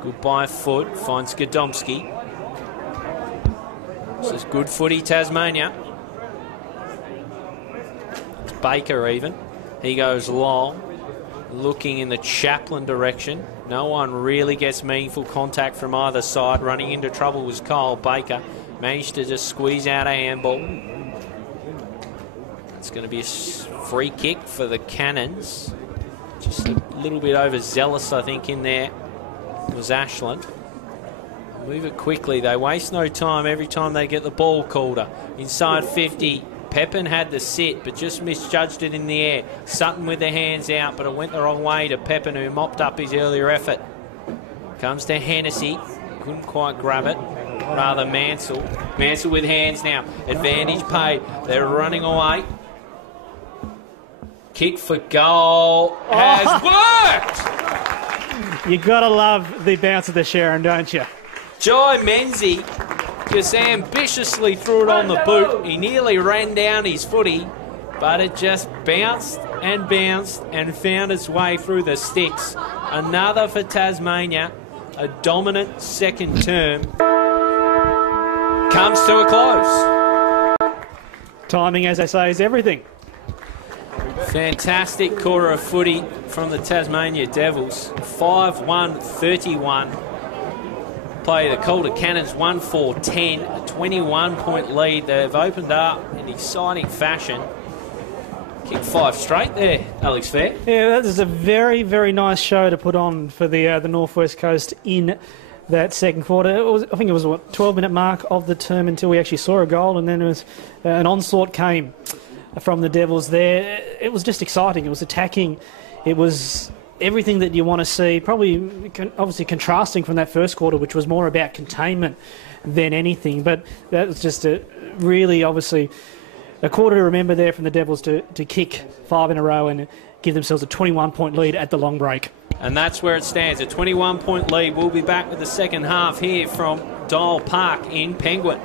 Goodbye foot. Finds Godomski. This is good footy, Tasmania. It's Baker even. He goes long. Looking in the Chaplin direction. No one really gets meaningful contact from either side. Running into trouble was Kyle Baker. Managed to just squeeze out a handball. It's going to be a free kick for the Cannons. Just a little bit overzealous, I think, in there was Ashland. Move it quickly. They waste no time every time they get the ball, Calder. Inside 50. Pepin had the sit, but just misjudged it in the air. Sutton with the hands out, but it went the wrong way to Pepin, who mopped up his earlier effort. Comes to Hennessy. Couldn't quite grab it. rather Mansell. Mansell with hands now. Advantage paid. They're running away. Kick for goal has worked! You got to love the bounce of the Sharon, don't you? Jai Menzie just ambitiously threw it on the boot. He nearly ran down his footy, but it just bounced and found its way through the sticks. Another for Tasmania. A dominant second term comes to a close. Timing, as they say, is everything. Fantastic quarter of footy from the Tasmania Devils. 5-1-31. Play the Calder Cannons 1-4-10. A 21-point lead. They've opened up in exciting fashion. Kick 5 straight there, Alex Fair. Yeah, that is a very, very nice show to put on for the Northwest Coast in that second quarter. I think it was, 12-minute mark of the term until we actually saw a goal, and then it was an onslaught came from the Devils there. It was just exciting. It was attacking. It was everything that you want to see, probably obviously contrasting from that first quarter, which was more about containment than anything. But that was just a really, obviously, a quarter to remember there from the Devils to kick 5 in a row and give themselves a 21-point lead at the long break. And that's where it stands, a 21-point lead. We'll be back with the second half here from Dial Park in Penguin.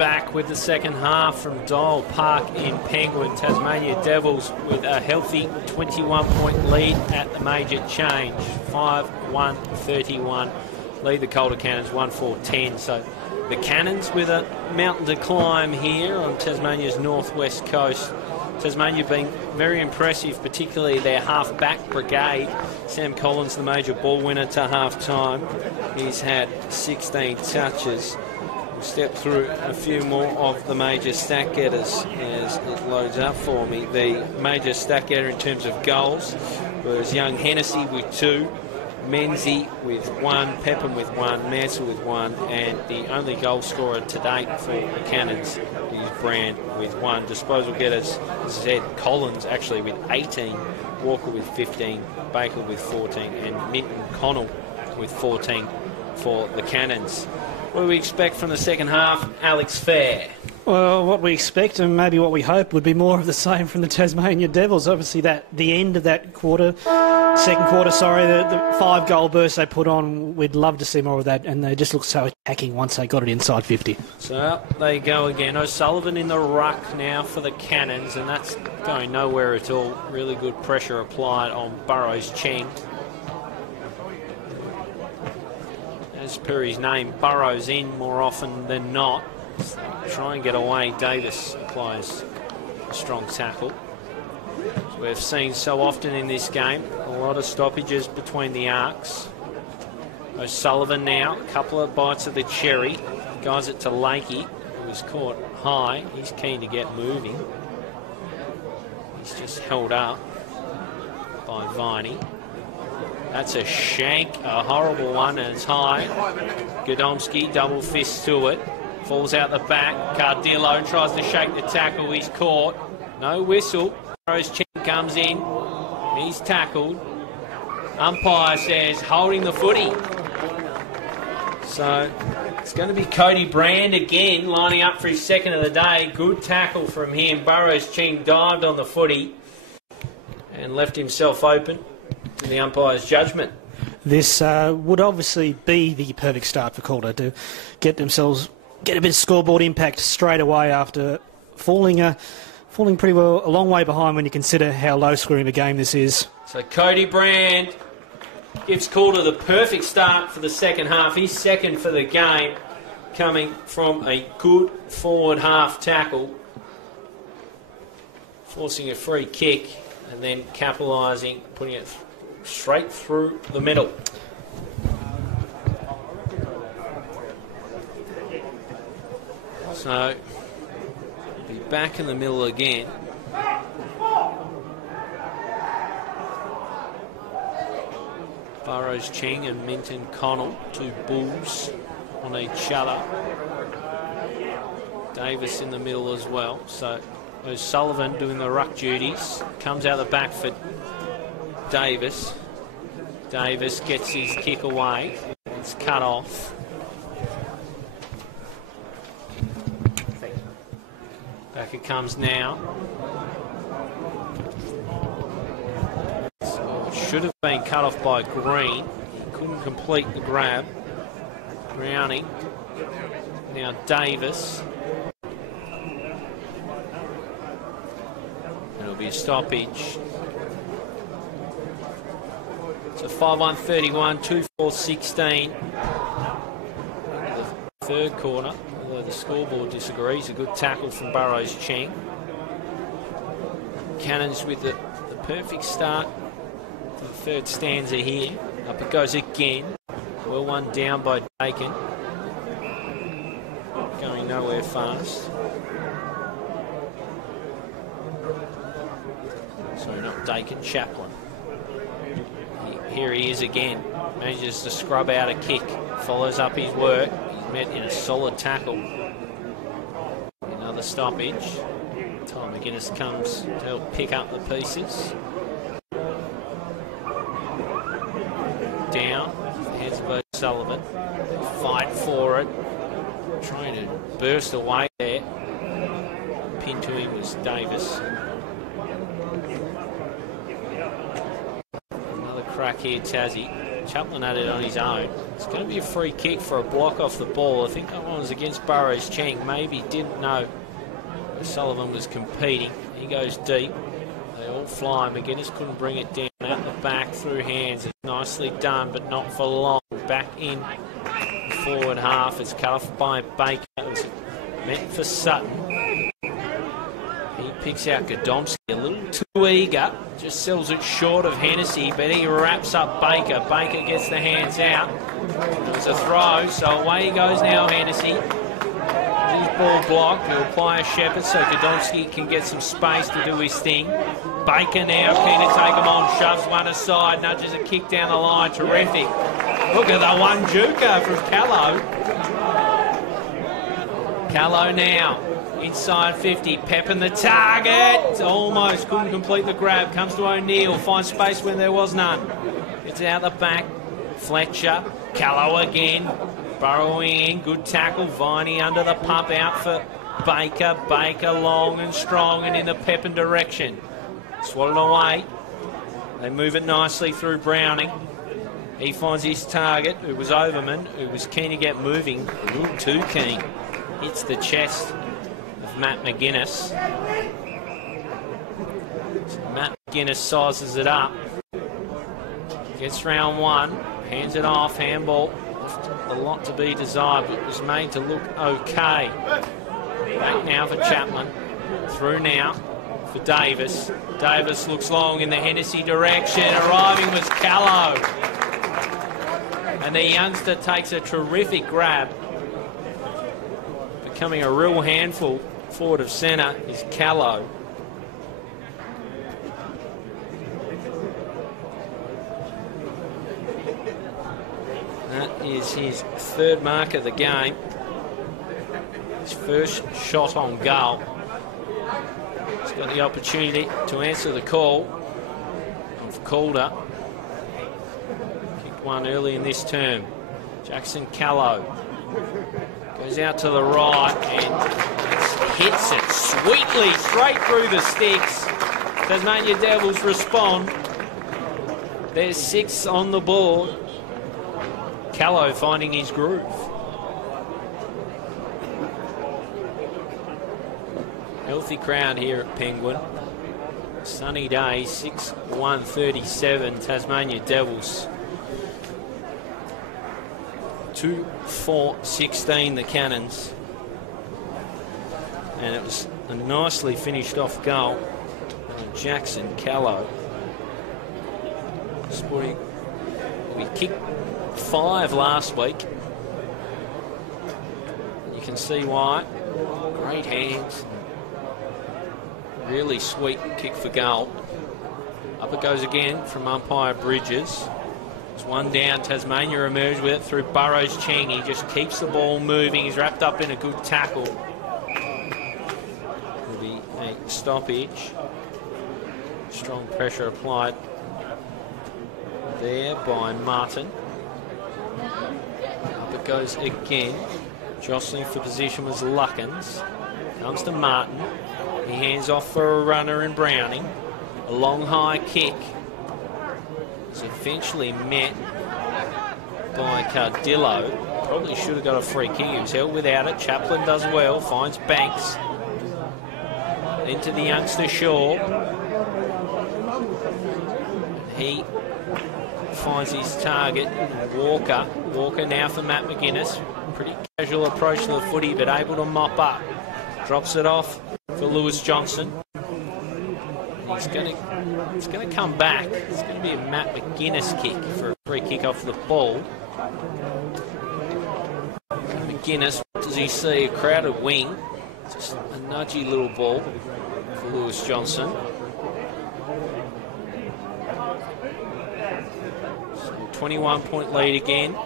back with the second half from Dial Park in Penguin. Tasmania Devils with a healthy 21-point lead at the major change. 5-1-31. Lead the Calder Cannons 1-4-10. So the Cannons with a mountain to climb here on Tasmania's northwest coast. Tasmania being very impressive, particularly their half-back brigade. Sam Collins, the major ball winner to half-time. He's had 16 touches. We'll step through a few more of the major stat getters as it loads up for me. The major stat getter in terms of goals was young Hennessy with 2, Menzie with 1, Pepin with 1, Mansell with 1, and the only goal scorer to date for the Cannons is Brand with 1. Disposal getters, Zed Collins actually with 18, Walker with 15, Baker with 14, and Minton Connell with 14 for the Cannons. What do we expect from the second half, Alex Fair? Well, what we expect and maybe what we hope would be more of the same from the Tasmania Devils. Obviously, the end of that second quarter, the 5-goal burst they put on, we'd love to see more of that, and they just look so attacking once they got it inside 50. So up they go again. O'Sullivan in the ruck now for the Cannons, and that's going nowhere at all. Really good pressure applied on Burrows Cheng. As per his name, Burrows in more often than not. Try and get away. Davis applies a strong tackle. As we've seen so often in this game, a lot of stoppages between the arcs. O'Sullivan now, a couple of bites of the cherry. Guys it to Lakey, who was caught high. He's keen to get moving. He's just held up by Viney. That's a shank, a horrible one, and it's high. Godomski, double fist to it. Falls out the back. Cardillo tries to shake the tackle. He's caught. No whistle. Rose Chen comes in. He's tackled. Umpire says holding the footy. So it's going to be Cody Brand again lining up for his second of the day. Good tackle from him. Burrows Ching dived on the footy and left himself open to the umpire's judgment. This would obviously be the perfect start for Calder to get a bit of scoreboard impact straight away after falling pretty well a long way behind when you consider how low scoring a game this is. So Cody Brand gives Calder the perfect start for the second half. He's second for the game, coming from a good forward half tackle, forcing a free kick and then capitalising, putting it straight through the middle. So, be back in the middle again. Burrows Cheng and Minton Connell, 2 Bulls on each other. Davis in the middle as well. So, O'Sullivan doing the ruck duties. Comes out the back for Davis. Davis gets his kick away. It's cut off. Back it comes now. Should have been cut off by Green. He couldn't complete the grab. Browning. Now Davis. It'll be a stoppage. So 5-1-31, 2-4-16. The third quarter. Although the scoreboard disagrees, a good tackle from Burrows Cheng. Cannons with the perfect start to the third stanza here. Up it goes again. Well one down by Dakin. Going nowhere fast. Sorry, not Dakin, Chaplin. Here he is again. Manages to scrub out a kick. Follows up his work. Met in a solid tackle. Another stoppage. Tom McGuinness comes to help pick up the pieces. Down. Hands of O'Sullivan. They fight for it. Trying to burst away there. Pinned to him was Davis. Another crack here, Tassie. Chaplin had it on his own. It's going to be a free kick for a block off the ball. I think that one was against Burrows Cheng. Maybe didn't know Sullivan was competing. He goes deep. They all fly. McGuinness couldn't bring it down. Out the back through hands. It's nicely done, but not for long. Back in the forward half. It's cut off by Baker. It was meant for Sutton. He picks out Godomsky, a little too eager. Just sells it short of Hennessy, but he wraps up Baker. Baker gets the hands out. It was a throw, so away he goes now, Hennessy. His ball blocked. He'll apply a Shepherd so Godomsky can get some space to do his thing. Baker now keen to take him on, shoves one aside, nudges a kick down the line. Terrific. Look at the one juker from Callow. Callow now. Inside 50, pepping the target. Almost couldn't complete the grab. Comes to O'Neill, finds space when there was none. It's out the back. Fletcher, Callow again. Burrowing in, good tackle. Viney under the pump, out for Baker. Baker long and strong and in the Pepin direction. Swatted away. They move it nicely through Browning. He finds his target. It was Overman, who was keen to get moving. A little too keen. Hits the chest of Matt McGuinness. So Matt McGuinness sizes it up. Gets round one. Hands it off. Handball. A lot to be desired, but it was made to look okay. Back now for Chapman. Through now for Davis. Davis looks long in the Hennessy direction. Arriving was Callow. And the youngster takes a terrific grab. Becoming a real handful forward of centre is Callow. That is his third mark of the game. His first shot on goal. He's got the opportunity to answer the call of Calder. Kicked one early in this term. Jackson Callow goes out to the right and hits it sweetly straight through the sticks. Tasmania Devils respond. There's 6 on the board. Callow finding his groove. Healthy crowd here at Penguin. Sunny day, 6-1-37, Tasmania Devils. 2-4-16, the Cannons. And it was a nicely finished off goal by Jackson Callow. Sporting, we kicked 5 last week. You can see why. Great hands. Really sweet kick for goal. Up it goes again from umpire Bridges. It's one down. Tasmania emerged with it through Burrows Cheng. He just keeps the ball moving. He's wrapped up in a good tackle. Will be a stoppage. Strong pressure applied there by Martin. Up it goes again. Jostling for position was Luckins. Comes to Martin. He hands off for a runner in Browning. A long high kick. It's eventually met by Cardillo. Probably should have got a free kick himself. Without it, Chaplin does well. Finds Banks. Into the youngster Shaw. He finds his target, Walker. Walker now for Matt McGuinness. Pretty casual approach to the footy, but able to mop up. Drops it off for Lewis Johnson. It's going to come back. It's going to be a Matt McGuinness kick for a free kick off the ball. McGuinness, what does he see? A crowded wing. Just a nudgy little ball for Lewis Johnson. 21-point lead again.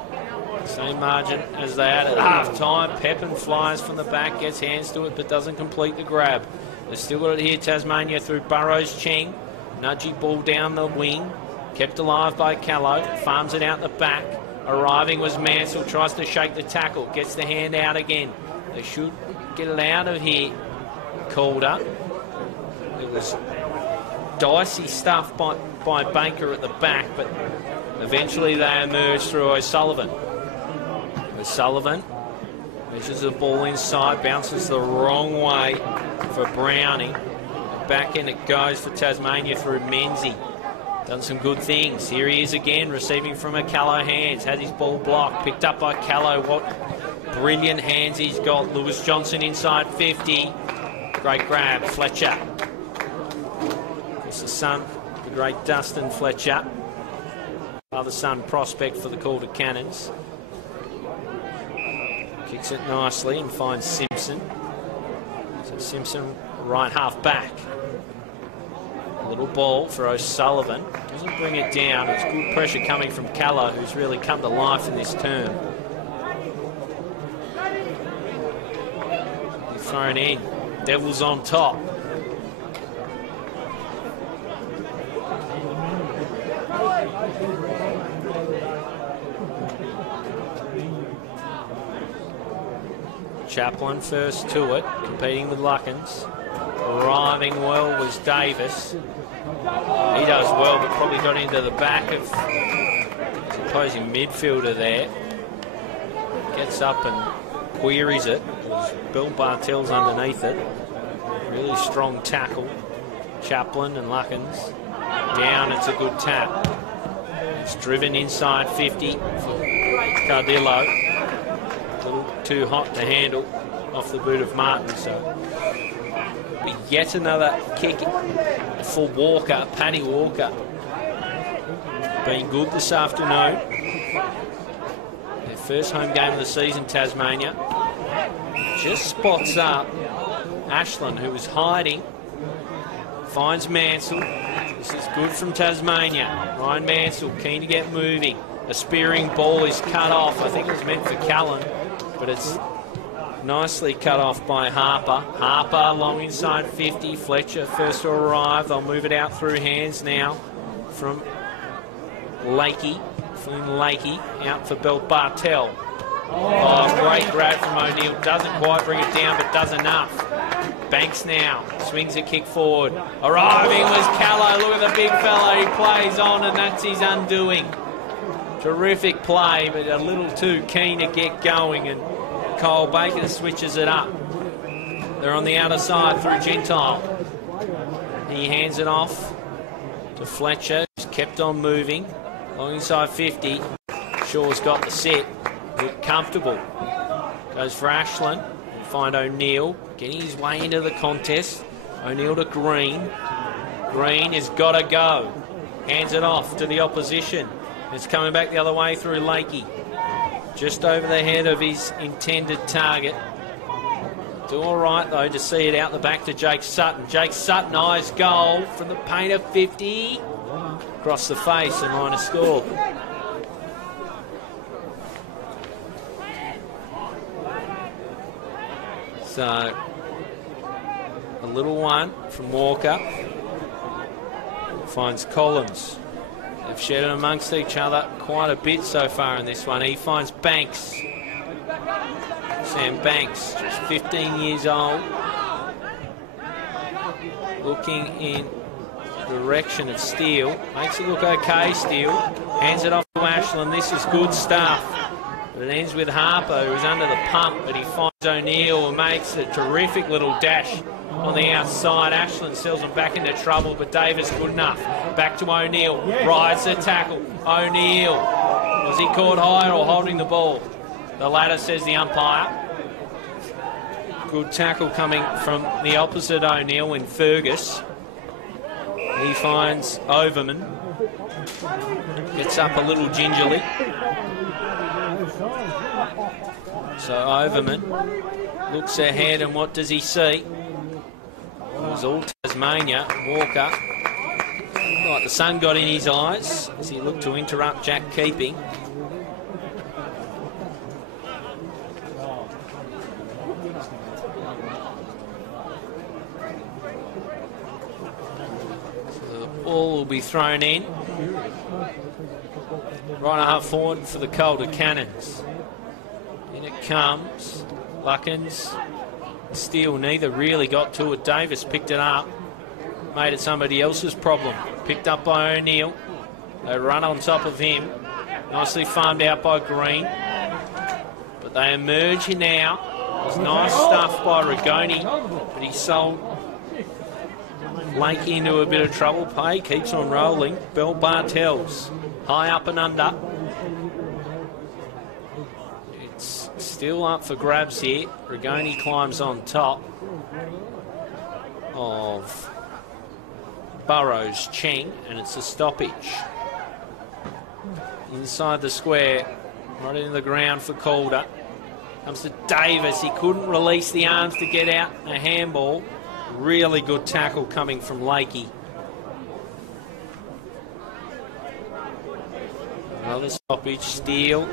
Same margin as they had at half-time. Pepin flies from the back, gets hands to it, but doesn't complete the grab. They've still got it here, Tasmania, through Burrows Cheng. Nudgy ball down the wing. Kept alive by Callow. Farms it out the back. Arriving was Mansell. Tries to shake the tackle. Gets the hand out again. They should get it out of here. Calder. It was dicey stuff by Baker at the back, but Eventually they emerge through O'Sullivan. O'Sullivan measures the ball inside, bounces the wrong way for Browning. Back in it goes for Tasmania through Menzie. Done some good things. Here he is again, receiving from a Callow hands. Has his ball blocked, picked up by Callow. What brilliant hands he's got. Lewis Johnson inside 50. Great grab, Fletcher. It's the son, the great Dustin Fletcher. Other son prospect for the Calder Cannons. Kicks it nicely and finds Simpson. So Simpson, right half back. A little ball for O'Sullivan. Doesn't bring it down. It's good pressure coming from Callow, who's really come to life in this term. He's thrown in. Devils on top. Chaplin first to it, competing with Luckins. Arriving well was Davis. He does well, but probably got into the back of the opposing midfielder there. Gets up and queries it. Bill Bartell's underneath it. Really strong tackle. Chaplin and Luckins. Down, it's a good tap. It's driven inside 50 for Cardillo. A little too hot to handle off the boot of Martin, so yet another kick for Walker, Paddy Walker. Been good this afternoon. Their first home game of the season, Tasmania. Just spots up Ashland, who was hiding. Finds Mansell. This is good from Tasmania. Ryan Mansell keen to get moving. A spearing ball is cut off. I think it was meant for Callan, but it's nicely cut off by Harper. Harper long inside 50. Fletcher first to arrive. They'll move it out through hands now from Lakey. Flynn Lakey out for Bill Bartell. Oh, great grab from O'Neill. Doesn't quite bring it down, but does enough. Banks now. Swings a kick forward. Arriving was Callow. Look at the big fella. He plays on, and that's his undoing. Terrific play, but a little too keen to get going, and Kyle Baker switches it up. They're on the outer side through Gentile. He hands it off to Fletcher, who's kept on moving. Long inside 50. Shaw's got the set. Look comfortable. Goes for Ashland. Find O'Neill. Getting his way into the contest. O'Neill to Green. Green has got to go. Hands it off to the opposition. It's coming back the other way through Lakey. Just over the head of his intended target. Do all right, though, to see it out the back to Jake Sutton. Jake Sutton eyes goal from the paint of 50. Across the face and line of score. So, a little one from Walker. Finds Collins. They've shared it amongst each other quite a bit so far in this one. He finds Banks. Sam Banks, just 15 years old. Looking in the direction of Steele. Makes it look okay, Steele. Hands it off to Ashland. This is good stuff. But it ends with Harper, who's under the pump, but he finds O'Neill and makes a terrific little dash on the outside. Ashland sells him back into trouble, but Davis good enough. Back to O'Neill. Rides the tackle. O'Neill. Was he caught high or holding the ball? The latter, says the umpire. Good tackle coming from the opposite O'Neill in Fergus. He finds Overman. Gets up a little gingerly. So Overman looks ahead, and what does he see? It was all Tasmania. Walker. Like the sun got in his eyes as he looked to interrupt Jack Keeping. So the ball will be thrown in. Right half forward for the Calder Cannons. In it comes. Luckins. Steele neither really got to it. Davis picked it up. Made it somebody else's problem. Picked up by O'Neill. They run on top of him. Nicely farmed out by Green. But they emerge here now. There's nice stuff by Rigoni, but he sold Lakey into a bit of trouble. Pay keeps on rolling. Bell Bartels high up and under. It's still up for grabs here. Rigoni climbs on top of Burrows Cheng, and it's a stoppage. Inside the square, right into the ground for Calder. Comes to Davis. He couldn't release the arms to get out a handball. Really good tackle coming from Lakey. Another stoppage. Steele.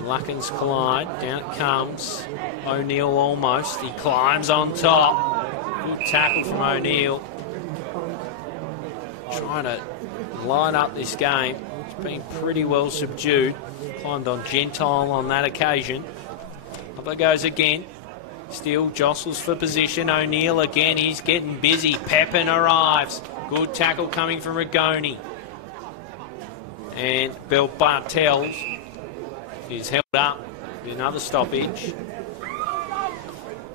Luckens collide. Down it comes. O'Neill almost. He climbs on top. Good tackle from O'Neill. Trying to line up this game. It's been pretty well subdued. Climbed on Gentile on that occasion. Up it goes again. Steele jostles for position. O'Neill again. He's getting busy. Pepin arrives. Good tackle coming from Rigoni. And Bell Bartels is held up. Another stoppage.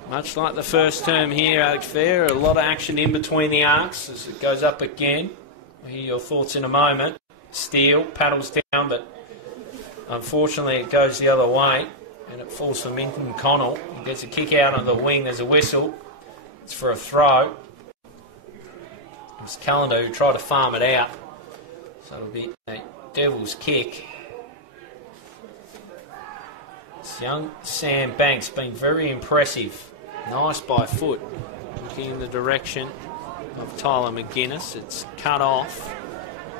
Much like the first term here, Alex Fair, a lot of action in between the arcs as it goes up again. I'll hear your thoughts in a moment. Steele paddles down, but unfortunately it goes the other way, and it falls for Minton Connell. He gets a kick out on the wing. There's a whistle. It's for a throw. It's Calder who tried to farm it out. So it'll be a Devil's kick. This young Sam Banks been very impressive. Nice by foot. Looking in the direction of Tyler McGuinness. It's cut off.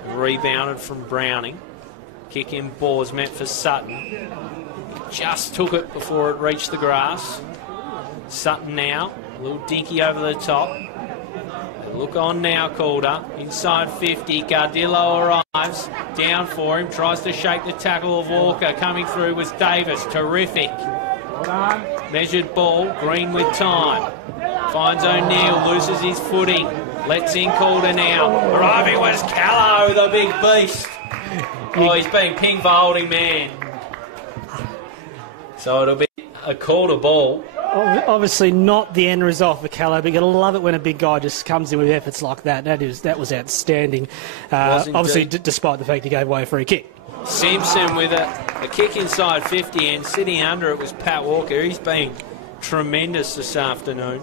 Rebounded from Browning. Kick in ball is meant for Sutton. Just took it before it reached the grass. Sutton now. A little dinky over the top. Look on now, Calder. Inside 50. Gardillo arrives. Down for him. Tries to shake the tackle of Walker. Coming through was Davis. Terrific. Measured ball. Green with time. Finds O'Neill. Loses his footing. Lets in Calder now. Arriving was Callow, the big beast. Oh, he's being pinged for holding man. So it'll be a Calder ball. Obviously not the end result for Callow, but you're going to love it when a big guy just comes in with efforts like that. That was outstanding. Obviously, despite the fact he gave away a free kick. Simpson with a kick inside 50, and sitting under it was Pat Walker. He's been tremendous this afternoon.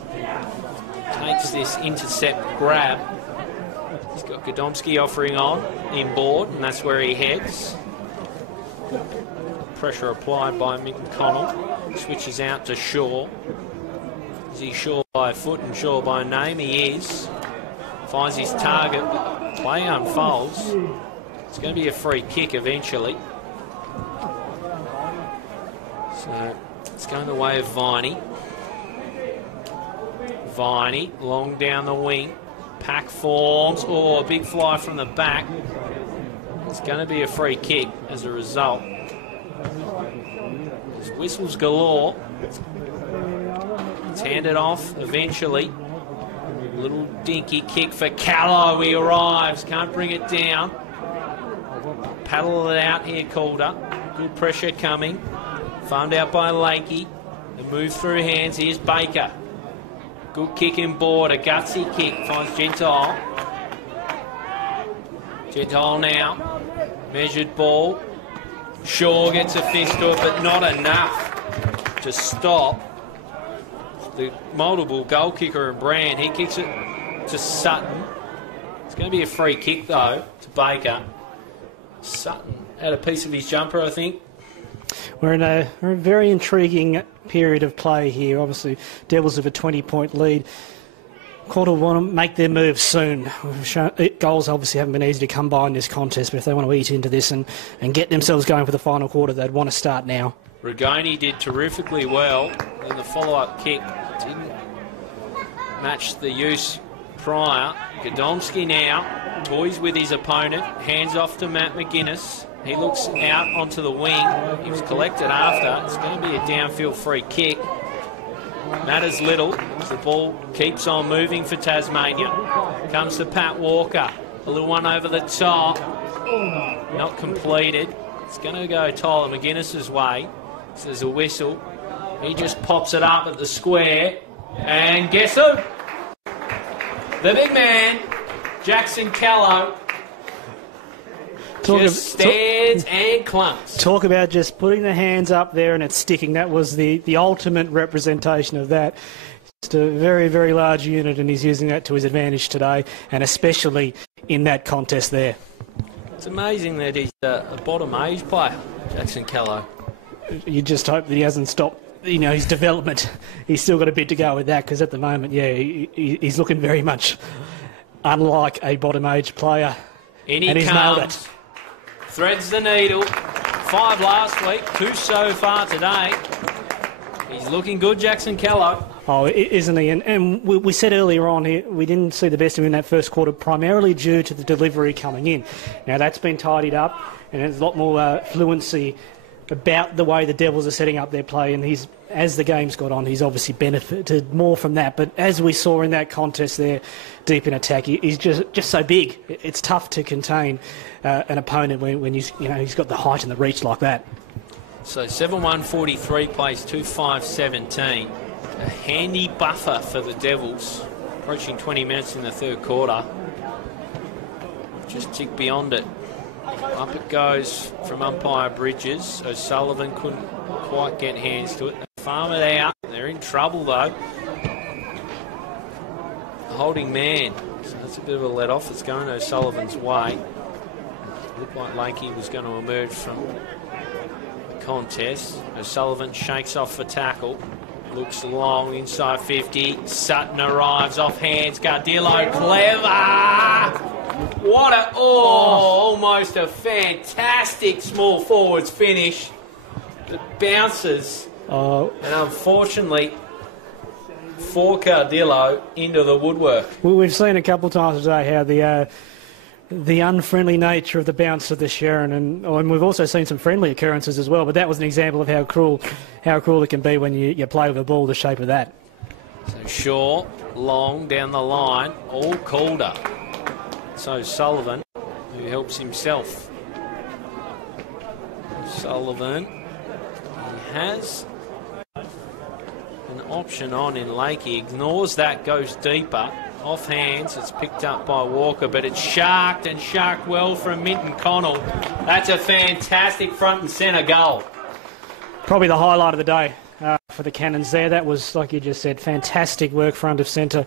Takes this intercept grab. He's got Godomski offering on inboard, and that's where he heads. Pressure applied by Minton Connell. Switches out to Shaw. Is he Shaw by foot and Shaw by name? He is. Finds his target. Play unfolds. It's going to be a free kick eventually. So it's going the way of Viney. Viney, long down the wing. Pack forms. Oh, a big fly from the back. It's going to be a free kick as a result. There's whistles galore. It's handed off eventually. Little dinky kick for Callow. He arrives. Can't bring it down. Paddle it out here, Calder. Good pressure coming. Farmed out by Lakey. The move through hands. Here's Baker. Good kick in board. A gutsy kick. Finds Gentile. Gentile now. Measured ball. Shaw gets a fist to it, but not enough to stop the multiple goal kicker and Brand. He kicks it to Sutton. It's going to be a free kick, though, to Baker. Sutton had a piece of his jumper, I think. We're in a very intriguing period of play here. Obviously, Devils have a 20-point lead. Calder want to make their move soon. Goals obviously haven't been easy to come by in this contest, but if they want to eat into this and get themselves going for the final quarter, they'd want to start now. Rigoni did terrifically well, and the follow-up kick didn't match the use prior. Godomski now toys with his opponent, hands off to Matt McGuinness. He looks out onto the wing. He was collected after. It's going to be a downfield free kick. Matters little. The ball keeps on moving for Tasmania. Comes to Pat Walker. A little one over the top. Not completed. It's going to go Tyler McGuinness's way. So there's a whistle. He just pops it up at the square. And guess who? The big man, Jackson Callow. Just stands and clunks. Talk about just putting the hands up there and it's sticking. That was the ultimate representation of that. Just a very, very large unit, and he's using that to his advantage today, and especially in that contest there. It's amazing that he's a bottom age player, Jackson Callow. You just hope that he hasn't stopped, his development. He's still got a bit to go with that, because at the moment, he's looking very much unlike a bottom age player. And he's nailed it. Threads the needle. 5 last week, 2 so far today. He's looking good, Jackson Callow. Oh, isn't he? And we said earlier on here, we didn't see the best of him in that first quarter, primarily due to the delivery coming in. Now, that's been tidied up, and there's a lot more fluency about the way the Devils are setting up their play, and as the game's got on, he's obviously benefited more from that. But as we saw in that contest there, deep in attack, he's just so big. It's tough to contain an opponent when he's got the height and the reach like that. So 7-1-43 plays 2-5-17. A handy buffer for the Devils. Approaching 20 minutes in the third quarter. Just tick beyond it. Up it goes from umpire Bridges. O'Sullivan couldn't quite get hands to it. They farm it out. They're in trouble though. The holding man. So that's a bit of a let off. It's going O'Sullivan's way. Looked like Lakey was going to emerge from the contest. O'Sullivan shakes off for tackle. Looks long, inside 50. Sutton arrives off hands. Gardillo, clever! What almost a fantastic small forwards finish. It bounces. And unfortunately, for Cardillo, into the woodwork. Well, we've seen a couple of times today how the unfriendly nature of the bounce of the Sharon, and we've also seen some friendly occurrences as well, but that was an example of how cruel it can be when you play with a ball the shape of that. So short, long, down the line, all Calder. So Sullivan, who helps himself. Sullivan, he has an option on in Lakey, ignores that, goes deeper. Off hands, it's picked up by Walker, but it's sharked well from Minton Connell. That's a fantastic front and centre goal. Probably the highlight of the day for the Cannons there. That was, like you just said, fantastic work front of centre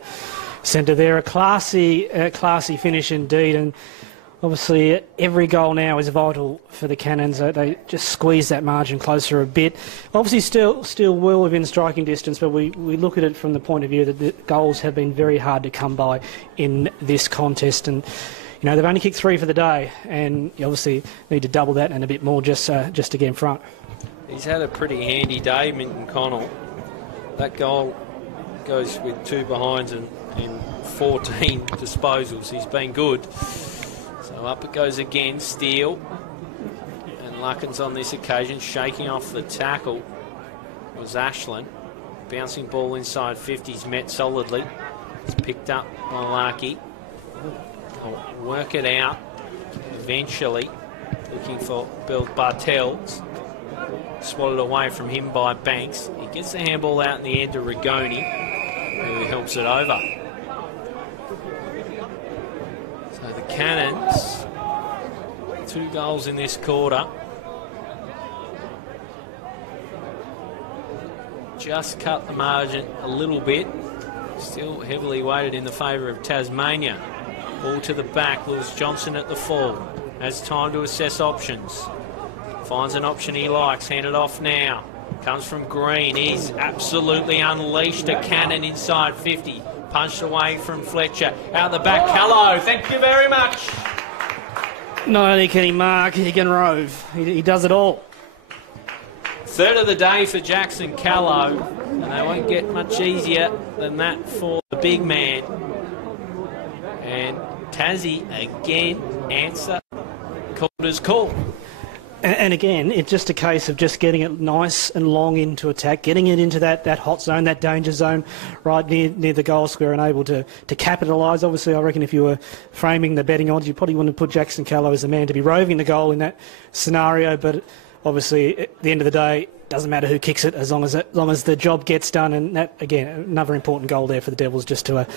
there. A classy finish indeed, and obviously every goal now is vital for the Cannons. They just squeeze that margin closer a bit. Obviously still well within striking distance, but we look at it from the point of view that the goals have been very hard to come by in this contest, and they've only kicked 3 for the day, and you obviously need to double that and a bit more just to get in front. He's had a pretty handy day, Minton Connell. That goal goes with 2 behinds and 14 disposals. He's been good. So up it goes again, Steele. And Luckens on this occasion shaking off the tackle was Ashland. Bouncing ball inside 50's met solidly. It's picked up by Larkey. They'll work it out eventually. Looking for Bill Bartels. Swatted away from him by Banks. He gets the handball out in the end to Rigoni, who helps it over. So the Cannons, 2 goals in this quarter. Just cut the margin a little bit. Still heavily weighted in the favour of Tasmania. Ball to the back. Lewis Johnson at the full. Has time to assess options. Finds an option he likes. Hand it off now. Comes from Green. He's absolutely unleashed a cannon inside 50. Punched away from Fletcher. Out the back, Callow. Thank you very much. Not only can he mark, he can rove. He does it all. Third of the day for Jackson Callow. And they won't get much easier than that for the big man. And Tassie again answer Calder's call. And again, it's just a case of just getting it nice and long into attack, getting it into that hot zone, that danger zone, right near the goal square, and able to capitalise. Obviously, I reckon if you were framing the betting odds, you probably wouldn't put Jackson Callow as the man to be roving the goal in that scenario. But obviously, at the end of the day, it doesn't matter who kicks it as long as the job gets done. And that, again, another important goal there for the Devils, just to a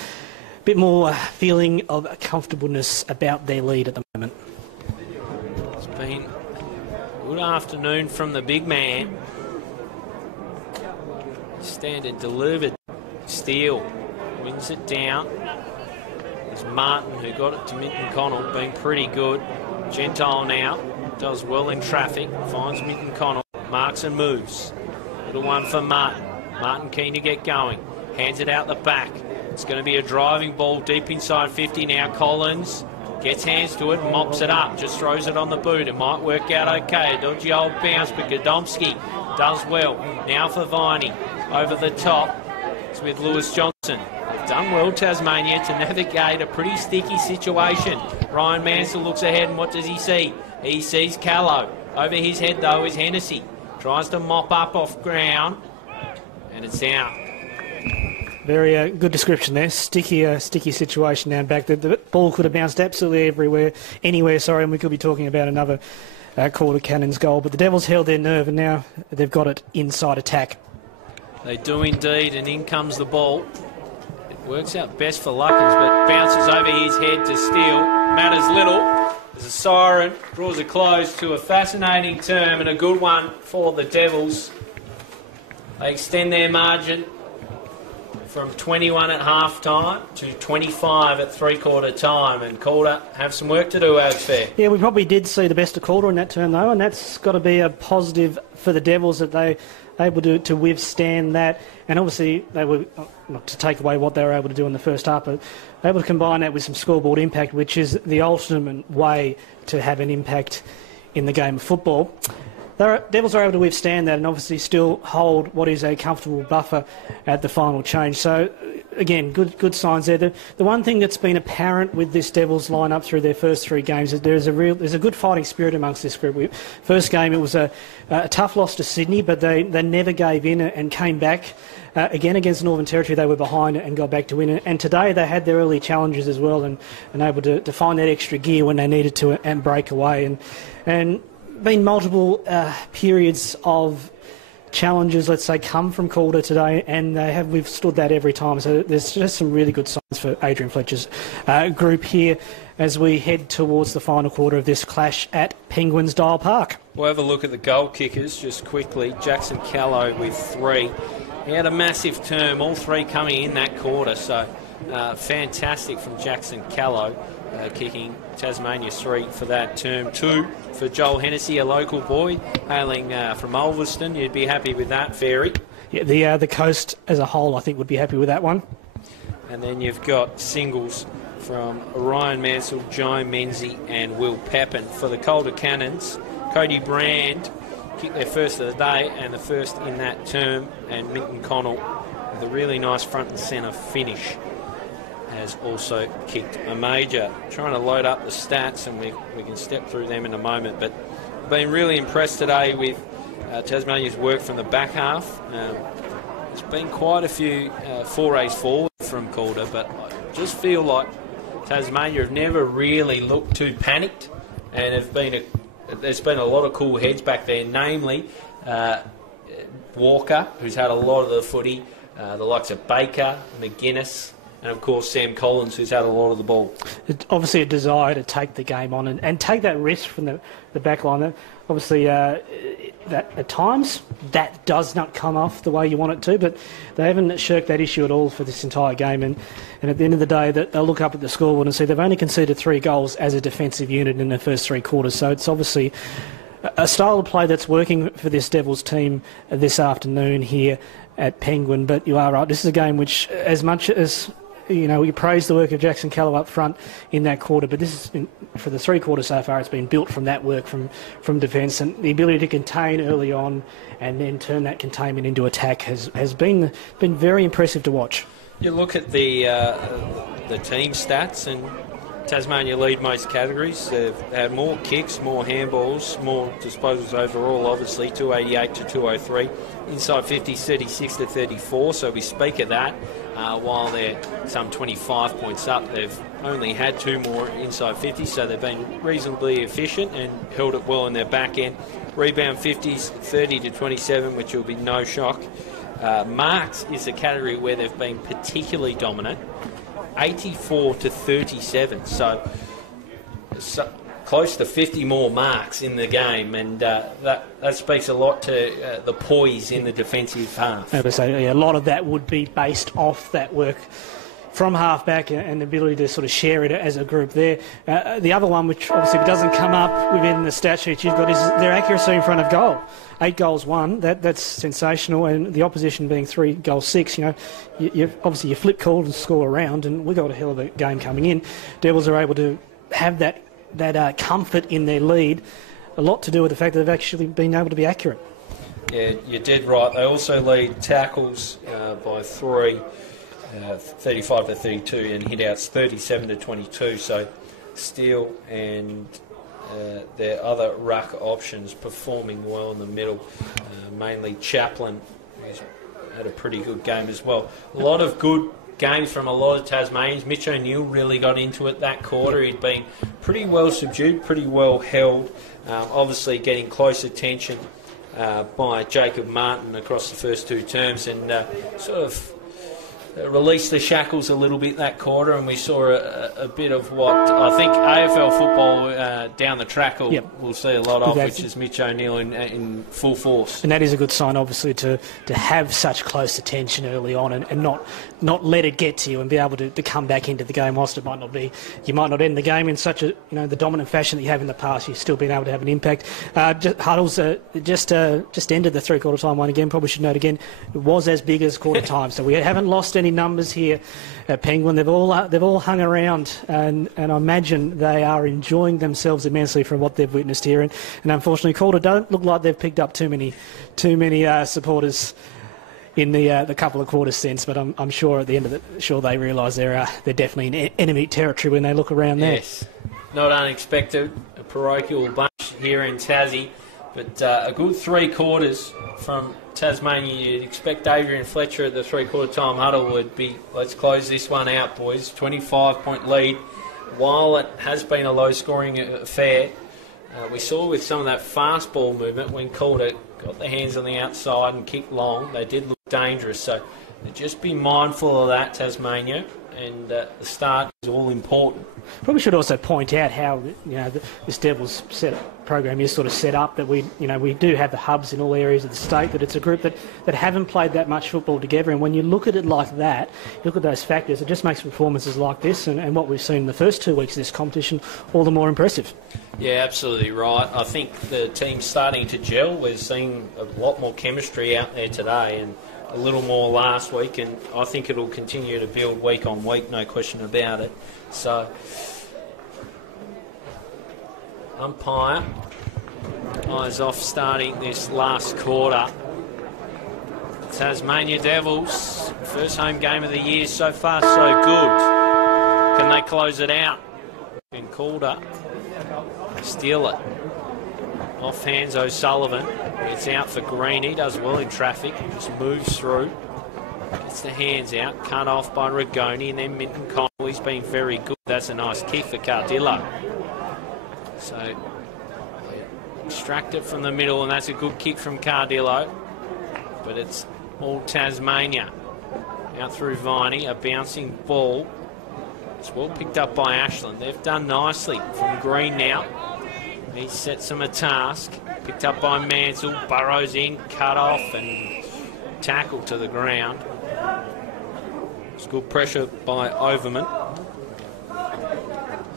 bit more feeling of comfortableness about their lead at the moment. It's been good afternoon from the big man. Standard delivered. Steele wins it down. There's Martin, who got it to Minton Connell, being pretty good. Gentile now does well in traffic, finds Minton Connell, marks and moves. Little one for Martin. Martin keen to get going. Hands it out the back. It's going to be a driving ball deep inside 50 now. Collins gets hands to it, mops it up, just throws it on the boot. It might work out okay. A dodgy old bounce, but Godomski does well. Now for Viney. Over the top. It's with Lewis Johnson. They've done well, Tasmania, to navigate a pretty sticky situation. Ryan Mansell looks ahead, and what does he see? He sees Callow. Over his head, though, is Hennessy. Tries to mop up off ground, and it's out. Very good description there. Sticky situation down back. The ball could have bounced absolutely anywhere, and we could be talking about another Calder Cannons goal. But the Devils held their nerve, and now they've got it inside attack. They do indeed, and in comes the ball. It works out best for Luckins, but bounces over his head to Steele. Matters little. There's a siren, draws a close to a fascinating term and a good one for the Devils. They extend their margin from 21 at half-time to 25 at three-quarter time, and Calder have some work to do, Alex Fair. Yeah, we probably did see the best of Calder in that term, though, and that's got to be a positive for the Devils that they able to withstand that. And obviously they were, not to take away what they were able to do in the first half, but able to combine that with some scoreboard impact, which is the ultimate way to have an impact in the game of football. The Devils are able to withstand that and obviously still hold what is a comfortable buffer at the final change. So, again, good signs there. The one thing that's been apparent with this Devils lineup through their first three games is there's a good fighting spirit amongst this group. First game, it was a tough loss to Sydney, but they never gave in and came back. Again, against Northern Territory, they were behind and got back to win. And today, they had their early challenges as well and able to find that extra gear when they needed to and break away. And been multiple periods of challenges, let's say, come from Calder today, and they have withstood that every time. So there's just some really good signs for Adrian Fletcher's group here as we head towards the final quarter of this clash at Penguins Dial Park. We'll have a look at the goal kickers just quickly. Jackson Callow with 3. He had a massive term, all 3 coming in that quarter, so fantastic from Jackson Callow, kicking Tasmania's 3 for that term. 2 for Joel Hennessy, a local boy hailing from Ulverston. You'd be happy with that, Fairy. Yeah, the coast as a whole, I think, would be happy with that one. And then you've got singles from Ryan Mansell, Joe Menzie and Will Pepin. For the Calder Cannons, Cody Brand kicked their first of the day and the first in that term, and Minton Connell with a really nice front and centre finish has also kicked a major. Trying to load up the stats, and we can step through them in a moment, but been really impressed today with Tasmania's work from the back half. There's been quite a few forays forward from Calder, but I just feel like Tasmania have never really looked too panicked, and there's been a lot of cool heads back there, namely Walker, who's had a lot of the footy, the likes of Baker, McGuinness, and of course Sam Collins, who's had a lot of the ball. It's obviously a desire to take the game on and take that risk from the back line. Obviously, that at times that does not come off the way you want it to, but they haven't shirked that issue at all for this entire game. And at the end of the day, they'll look up at the scoreboard and see they've only conceded 3 goals as a defensive unit in the first 3 quarters. So it's obviously a style of play that's working for this Devils team this afternoon here at Penguin. But you are right, this is a game which, as much as we praise the work of Jackson Callow up front in that quarter, but this has been, for the 3 quarters so far, it's been built from that work from defence, and the ability to contain early on and then turn that containment into attack has been very impressive to watch. You look at the team stats, and Tasmania lead most categories. They've had more kicks, more handballs, more disposals overall, obviously, 288 to 203. Inside 50s, 36 to 34, so we speak of that. While they're some 25 points up, they've only had 2 more inside 50s, so they've been reasonably efficient and held it well in their back end. Rebound 50s, 30 to 27, which will be no shock. Marks is a category where they've been particularly dominant, 84 to 37, so close to 50 more marks in the game, and that speaks a lot to the poise in the defensive half. A lot of that would be based off that work from half-back and the ability to sort of share it as a group there. The other one, which obviously doesn't come up within the stat sheet you've got, is their accuracy in front of goal. 8 goals won, that's sensational, and the opposition being 3 goals 6. You obviously you flip called and score around, and we got a hell of a game coming in. Devils are able to have that comfort in their lead, a lot to do with the fact that they've actually been able to be accurate. Yeah, you're dead right. They also lead tackles by 3, 35 to 32, and hitouts 37 to 22. So Steele and their other ruck options performing well in the middle, mainly Chaplin, who's had a pretty good game as well. A lot of good games from a lot of Tasmanians. Mitch O'Neill really got into it that quarter. He'd been pretty well subdued, pretty well held, obviously getting close attention by Jacob Martin across the first 2 terms, and sort of released the shackles a little bit that quarter, and we saw a bit of what I think AFL football down the track we'll see a lot of, which is Mitch O'Neill in full force. And that is a good sign, obviously, to have such close attention early on and not let it get to you and be able to come back into the game. Whilst it might not be, you might not end the game in such the dominant fashion that you have in the past, you've still been able to have an impact. Huddles just ended the 3/4 time one again. Probably should note again, it was as big as quarter time, so we haven't lost any numbers here at Penguin. They've all hung around, and I imagine they are enjoying themselves immensely from what they've witnessed here. And unfortunately, Calder don't look like they've picked up too many supporters in the couple of quarters since. But I'm sure at the end of it, they realise they're definitely in enemy territory when they look around there. Yes, not unexpected. A parochial bunch here in Tassie, but a good 3 quarters from Tasmania. You'd expect Adrian Fletcher at the 3/4 time huddle would be, let's close this one out, boys. 25-point lead. While it has been a low-scoring affair, we saw with some of that fast ball movement when Calder got their hands on the outside and kicked long, they did look dangerous. So just be mindful of that, Tasmania, and the start is all important. Probably should also point out how this Devils program is sort of set up, that we do have the hubs in all areas of the state, that it's a group that haven't played that much football together, and when you look at it like that, you look at those factors, it just makes performances like this and what we've seen in the first 2 weeks of this competition all the more impressive. Yeah, absolutely right. I think the team's starting to gel. We're seeing a lot more chemistry out there today and a little more last week, and I think it'll continue to build week on week, no question about it. So, umpire, eyes off starting this last quarter. Tasmania Devils, first home game of the year, so far so good. Can they close it out? Been Calder, steal it. Off hands O'Sullivan. It's out for Green. He does well in traffic. Just moves through. Gets the hands out. Cut off by Rigoni. And then Minton Connell. He's been very good. That's a nice kick for Cardillo. So extract it from the middle. And that's a good kick from Cardillo. But it's all Tasmania. Out through Viney. A bouncing ball. It's well picked up by Ashland. They've done nicely from Green now. He sets them a task. Picked up by Mansell. Burrows in, cut off, and tackled to the ground. It's good pressure by Overman.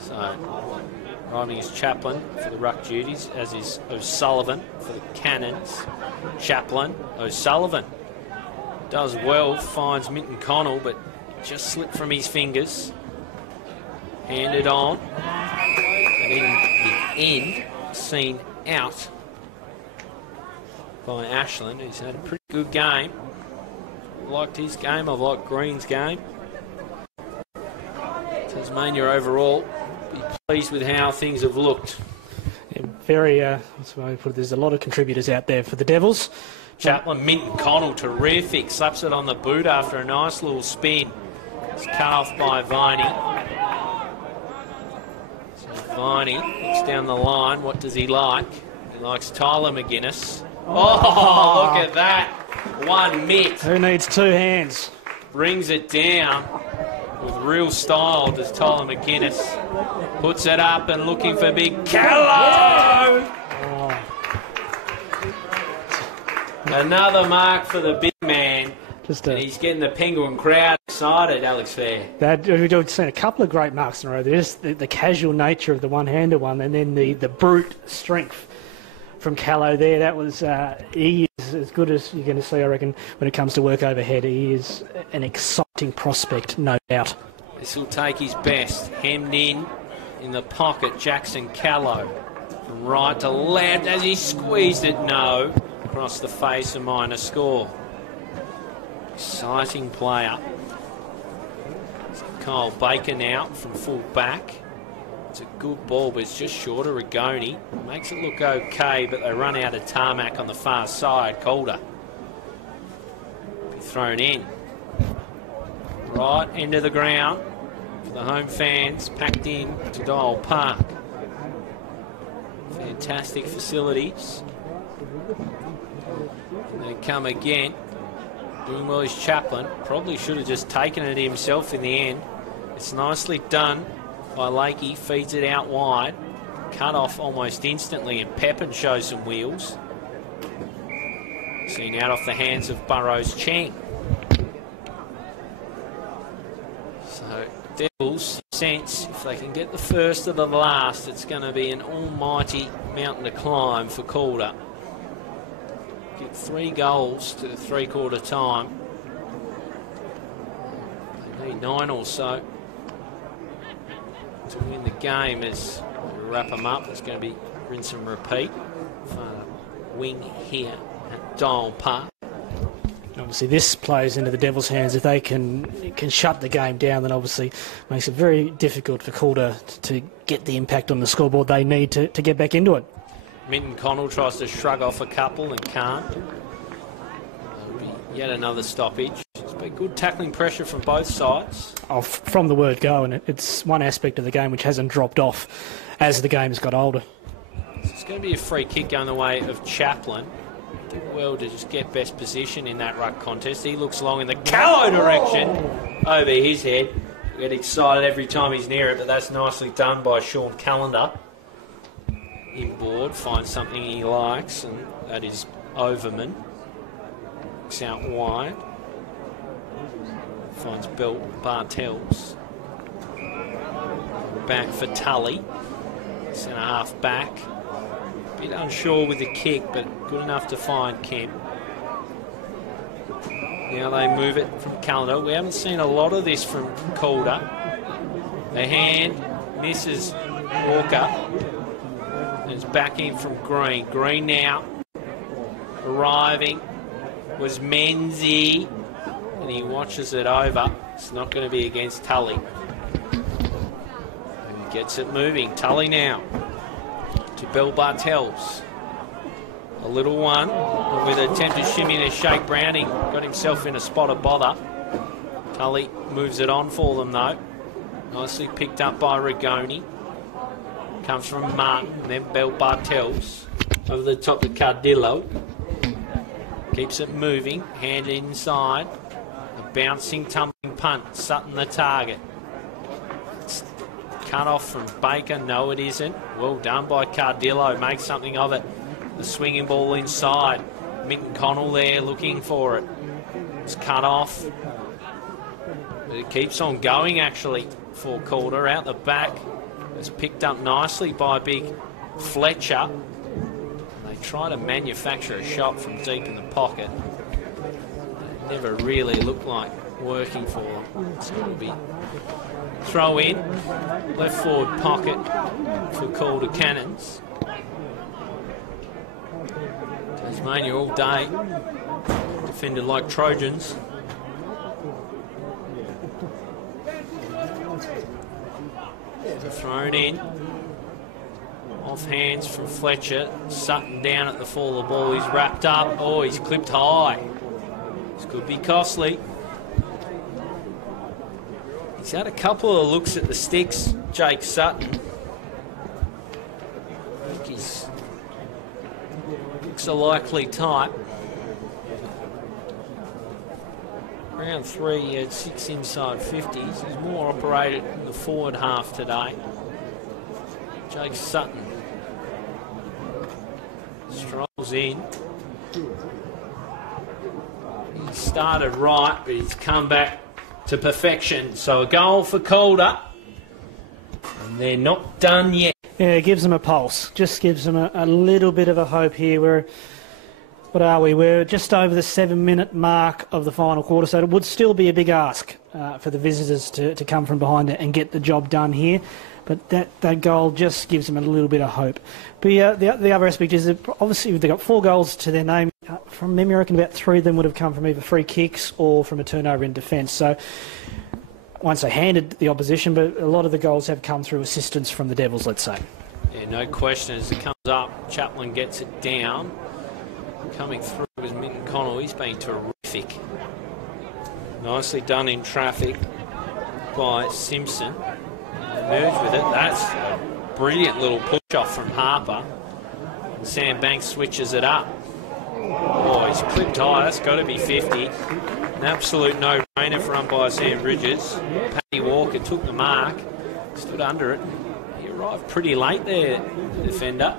So, arriving is Chaplin for the ruck duties, as is O'Sullivan for the Cannons. Chaplin, O'Sullivan does well, finds Minton Connell, but just slipped from his fingers. Handed on. And in the end, seen out by Ashland, who's had a pretty good game. Liked his game, I've liked Green's game. Tasmania overall be pleased with how things have looked. Yeah, very, that's why I put it, there's a lot of contributors out there for the Devils. Chaplin, Minton Connell, terrific. Slaps it on the boot after a nice little spin. It's cut off by Viney. So Viney looks down the line. What does he like? He likes Tyler McGuinness. Oh, look at that. One mitt. Who needs two hands? Brings it down with real style, does Tyler McGuinness. Puts it up and looking for big Calder. Oh. Another mark for the big man. And he's getting the Penguin crowd excited, Alex Fair. We've seen a couple of great marks in a row. There's the casual nature of the one-hander one, and then the brute strength from Callow there. That was, he is as good as you're going to see, I reckon, when it comes to work overhead. He is an exciting prospect, no doubt. This will take his best. Hemmed in the pocket, Jackson Callow. From right to left as he squeezed it, no. Across the face, a minor score. Exciting player. Kyle Baker now from full back. It's a good ball, but it's just short of Rigoni. Makes it look okay, but they run out of tarmac on the far side. Calder. Be thrown in. Right end of the ground for the home fans, packed in to Dial Park. Fantastic facilities. And they come again. Doing well is Chaplin. Probably should have just taken it himself in the end. It's nicely done by Lakey. Feeds it out wide. Cut off almost instantly, and Pepin shows some wheels. Seen out off the hands of Burrows Cheng. So Devils sense if they can get the first of the last, it's going to be an almighty mountain to climb for Calder. Get 3 goals to the three-quarter time. They need 9 or so to win the game. As we wrap them up, it's going to be rinse and repeat. Wing here at Dial Park. Obviously, this plays into the Devils' hands. If they can shut the game down, then obviously makes it very difficult for Calder to get the impact on the scoreboard they need to get back into it. Minton Connell tries to shrug off a couple and can't. Yet another stoppage. It's been good tackling pressure from both sides. Oh, from the word go, and it's one aspect of the game which hasn't dropped off as the game's got older. So it's going to be a free kick going the way of Chaplin. Did well to just get best position in that ruck contest. He looks long in the Callow direction over his head. Get excited every time he's near it, but that's nicely done by Sean Calendar. Inboard, finds something he likes, and that is Overman. Looks out wide. Finds Bartels. Back for Tully. Centre half back. Bit unsure with the kick, but good enough to find Kemp. Now they move it from Calder. We haven't seen a lot of this from Calder. The hand misses Walker. And it's back in from Green. Green now arriving was Menzie, and he watches it over. It's not going to be against Tully. And he gets it moving. Tully now to Bill Bartels. A little one with an attempted shimmy and a shake. Browning got himself in a spot of bother. Tully moves it on for them though. Nicely picked up by Rigoni. Comes from Martin, and then Bill Bartels over the top to Cardillo. Keeps it moving, hand inside. A bouncing, tumbling punt. Sutton the target. It's cut off from Baker. No, it isn't. Well done by Cardillo. Makes something of it. The swinging ball inside. Minton Connell there looking for it. It's cut off. But it keeps on going actually for Calder. Out the back. It's picked up nicely by big Fletcher. They try to manufacture a shot from deep in the pocket. It never really looked like working for them. It's going to be throw in. Left forward pocket for Calder Cannons. Tasmania all day. Defended like Trojans. Thrown in. Off hands from Fletcher. Sutton down at the fall of the ball. He's wrapped up. Oh, he's clipped high. This could be costly. He's had a couple of looks at the sticks, Jake Sutton. I think he's looks a likely type. Round 3, he had 6 inside 50s. He's more operated in the forward half today. Jake Sutton strolls in. He started right, but he's come back to perfection. So a goal for Calder. And they're not done yet. Yeah, it gives them a pulse. Just gives them a little bit of a hope here. What are we? We're just over the 7-minute mark of the final quarter, so it would still be a big ask for the visitors to come from behind and get the job done here. But that goal just gives them a little bit of hope. But yeah, the other aspect is that obviously they've got 4 goals to their name. From memory, I reckon about 3 of them would have come from either free kicks or from a turnover in defence. So once they handed the opposition, but a lot of the goals have come through assistance from the Devils, let's say. Yeah, no question. As it comes up, Chaplin gets it down. Coming through was Minton Connell. He's been terrific. Nicely done in traffic by Simpson. Merged with it. That's a brilliant little push-off from Harper. And Sam Banks switches it up. Oh, he's clipped high. That's got to be 50. An absolute no-brainer for umpire Sam Bridges. Paddy Walker took the mark. Stood under it. He arrived pretty late there, the defender.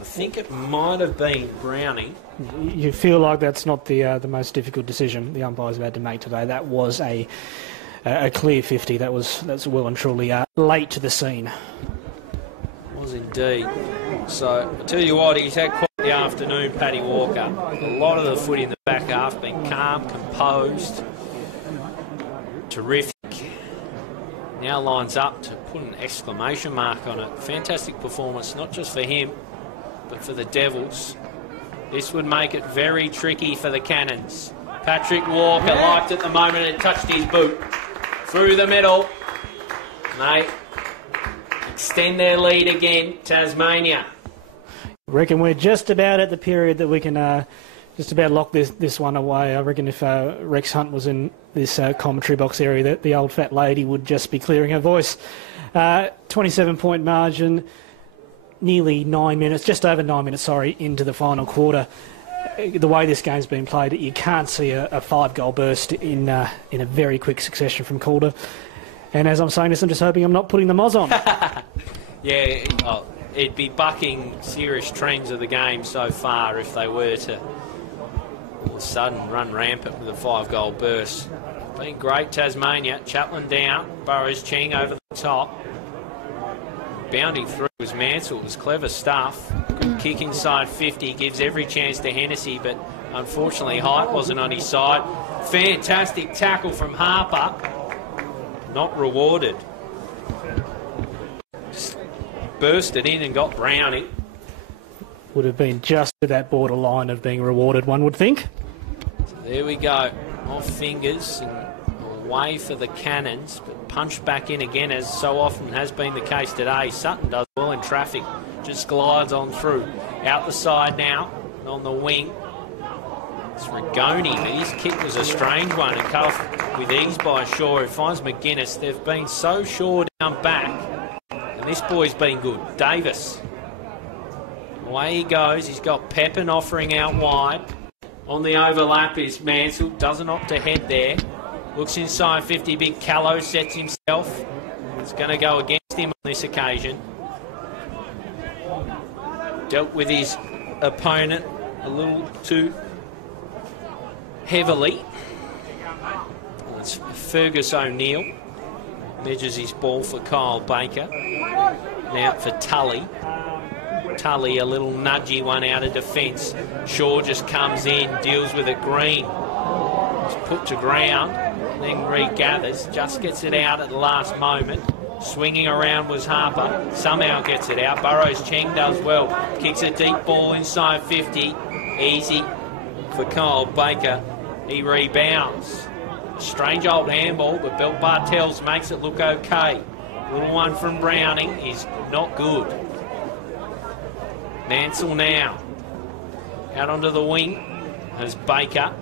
I think it might have been Browning. You feel like that's not the most difficult decision the umpires have had to make today. That was a clear 50. That's well and truly late to the scene. Was indeed. So I tell you what, he's had quite the afternoon, Paddy Walker. A lot of the footy in the back half been calm, composed, terrific. Now lines up to put an exclamation mark on it. Fantastic performance, not just for him, but for the Devils. This would make it very tricky for the Cannons. Patrick Walker liked at the moment and touched his boot. Through the middle. Mate, extend their lead again, Tasmania. I reckon we're just about at the period that we can just about lock this one away. I reckon if Rex Hunt was in this commentary box area, that the old fat lady would just be clearing her voice. 27-point margin. Nearly 9 minutes, just over 9 minutes, sorry, into the final quarter. The way this game's been played, you can't see a 5-goal burst in a very quick succession from Calder. And as I'm saying this, I'm just hoping I'm not putting the Moz on. Yeah, it'd be bucking serious trends of the game so far if they were to all of a sudden run rampant with a 5-goal burst. Been great, Tasmania. Chaplin down, Burrows Ching over the top. Bounding through was Mansell. It was clever stuff. Good kick inside 50. Gives every chance to Hennessy, but unfortunately height wasn't on his side. Fantastic tackle from Harper. Not rewarded. Just burst it in and got Browning. Would have been just to that borderline of being rewarded, one would think. So there we go. Off fingers and away for the Cannons, but punched back in again, as so often has been the case today. Sutton does well in traffic, just glides on through. Out the side now, on the wing. It's Rigoni, but his kick was a strange one and cut off with ease by Shaw, who finds McGuinness. They've been so sure down back, and this boy's been good. Davis. Away he goes. He's got Pepin offering out wide. On the overlap is Mansell. Doesn't opt to head there. Looks inside 50. Big Callow sets himself. It's going to go against him on this occasion. Dealt with his opponent a little too heavily. It's Fergus O'Neill. Measures his ball for Kyle Baker. Now for Tully. Tully, a little nudgy one out of defence. Shaw just comes in, deals with it. Green. It's put to ground. Then regathers, just gets it out at the last moment. Swinging around was Harper, somehow gets it out. Burrows Cheng does well, kicks a deep ball inside 50. Easy for Kyle Baker. He rebounds. Strange old handball, but Bill Bartels makes it look okay. Little one from Browning is not good. Mansell now. Out onto the wing as Baker.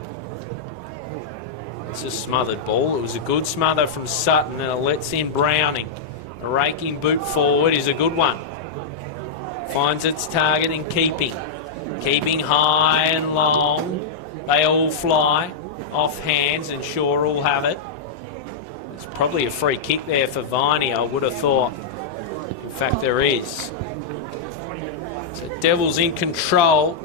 It's a smothered ball. It was a good smother from Sutton, and it lets in Browning. A raking boot forward is a good one. Finds its target in keeping. Keeping high and long. They all fly off hands, and Shaw will have it. It's probably a free kick there for Viney, I would have thought. In fact, there is. So Devils in control.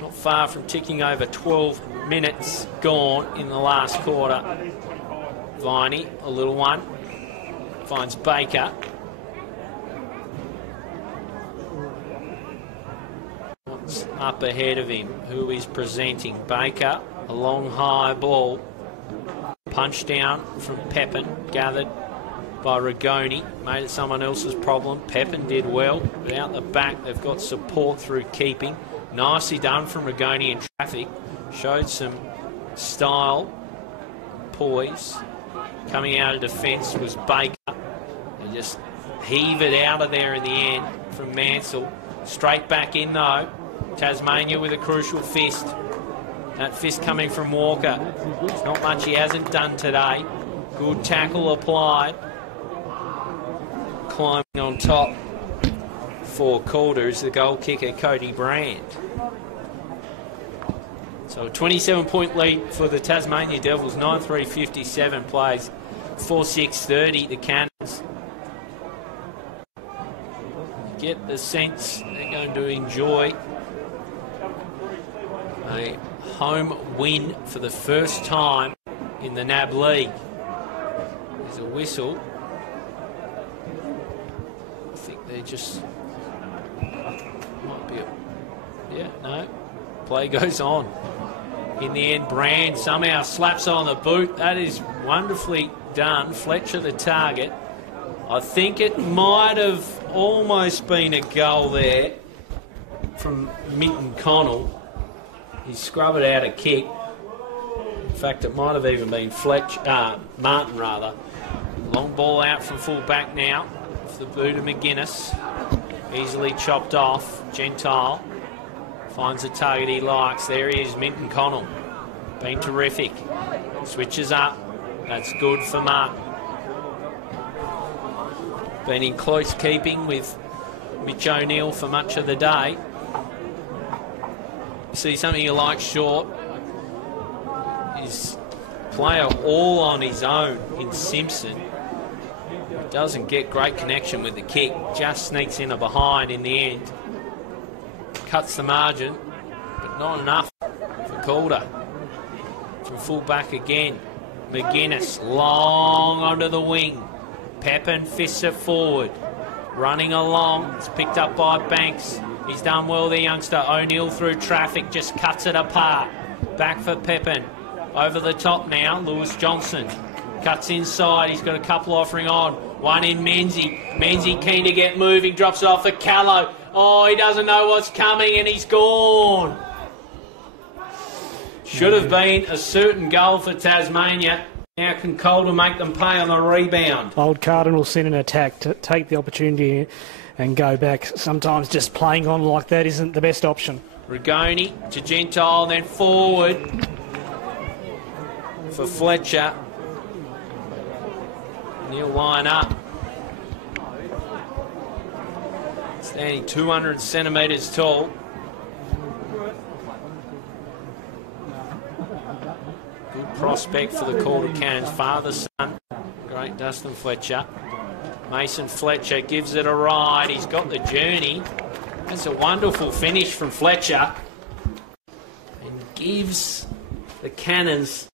Not far from ticking over 12 minutes gone in the last quarter. Viney, a little one, finds Baker. What's up ahead of him? Who is presenting? Baker, a long high ball. Punch down from Pepin, gathered by Rigoni. Made it someone else's problem. Pepin did well, but out the back they've got support through keeping. Nicely done from Rigoni in traffic. Showed some style, poise. Coming out of defence was Baker. They just heave it out of there in the end from Mansell. Straight back in though. Tasmania with a crucial fist. That fist coming from Walker. There's not much he hasn't done today. Good tackle applied. Climbing on top for Calder is the goal kicker, Cody Brand. So a 27-point lead for the Tasmania Devils. 9-3-57 plays. 4-6-30 the Cannons. You get the sense they're going to enjoy a home win for the first time in the NAB League. There's a whistle. I think they just might be no. Play goes on. In the end, Brand somehow slaps on the boot. That is wonderfully done. Fletcher the target. I think it might have almost been a goal there from Minton Connell. He scrubbed it out a kick. In fact, it might have even been Martin rather. Long ball out from full back now. For the boot of McGuinness. Easily chopped off. Gentile finds the target he likes. There he is, Minton Connell. Been terrific. Switches up. That's good for Martin. Been in close keeping with Mitch O'Neill for much of the day. See something you like short. His player all on his own in Simpson. Doesn't get great connection with the kick. Just sneaks in a behind in the end. Cuts the margin, but not enough for Calder. From full back again. McGuinness long onto the wing. Pepin fists it forward. Running along. It's picked up by Banks. He's done well, the youngster. O'Neill through traffic, just cuts it apart. Back for Pepin. Over the top now, Lewis Johnson. Cuts inside, he's got a couple offering on. One in Menzie. Menzie keen to get moving, drops it off for Callow. Oh, he doesn't know what's coming and he's gone. Should have been a certain goal for Tasmania. Now can Calder make them pay on the rebound? Old Carden will send an attack to take the opportunity and go back. Sometimes just playing on like that isn't the best option. Rigoni to Gentile, then forward for Fletcher. And he'll line up. Standing 200 centimetres tall. Good prospect for the Calder Cannons. Father, son, great Dustin Fletcher. Mason Fletcher gives it a ride. He's got the journey. That's a wonderful finish from Fletcher. And gives the Cannons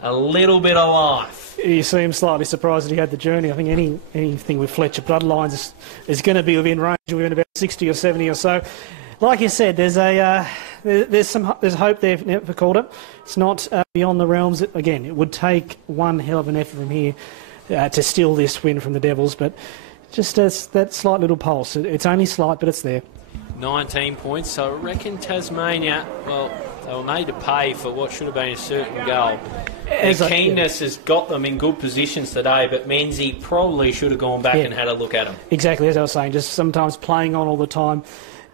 a little bit of life. You seem slightly surprised that he had the journey. I think anything with Fletcher bloodlines is going to be within range, within about 60 or 70 or so. Like you said, there's hope there for Calder. It's not beyond the realms. Again, it would take one hell of an effort from here to steal this win from the Devils, but just that slight little pulse. It's only slight, but it's there. 19 points, so I reckon Tasmania, well, They'll need to pay for what should have been a certain goal. As Their keenness has got them in good positions today, but Menzies probably should have gone back and had a look at them. Exactly, as I was saying, just sometimes playing on all the time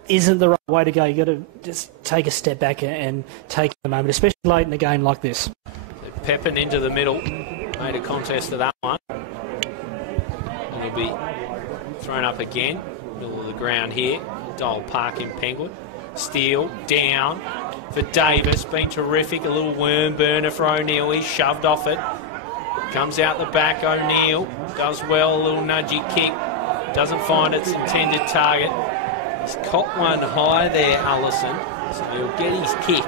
isn't the right way to go. You've got to just take a step back and take the moment, especially late in a game like this. Peppin into the middle, made a contest of that one. It'll be thrown up again, middle of the ground here. Dole Park in Penguin. Steele down for Davis, been terrific. A little worm burner for O'Neill. He's shoved off it. Comes out the back. O'Neill does well. A little nudgy kick. Doesn't find its intended target. He's caught one high there, Allison. So he'll get his kick.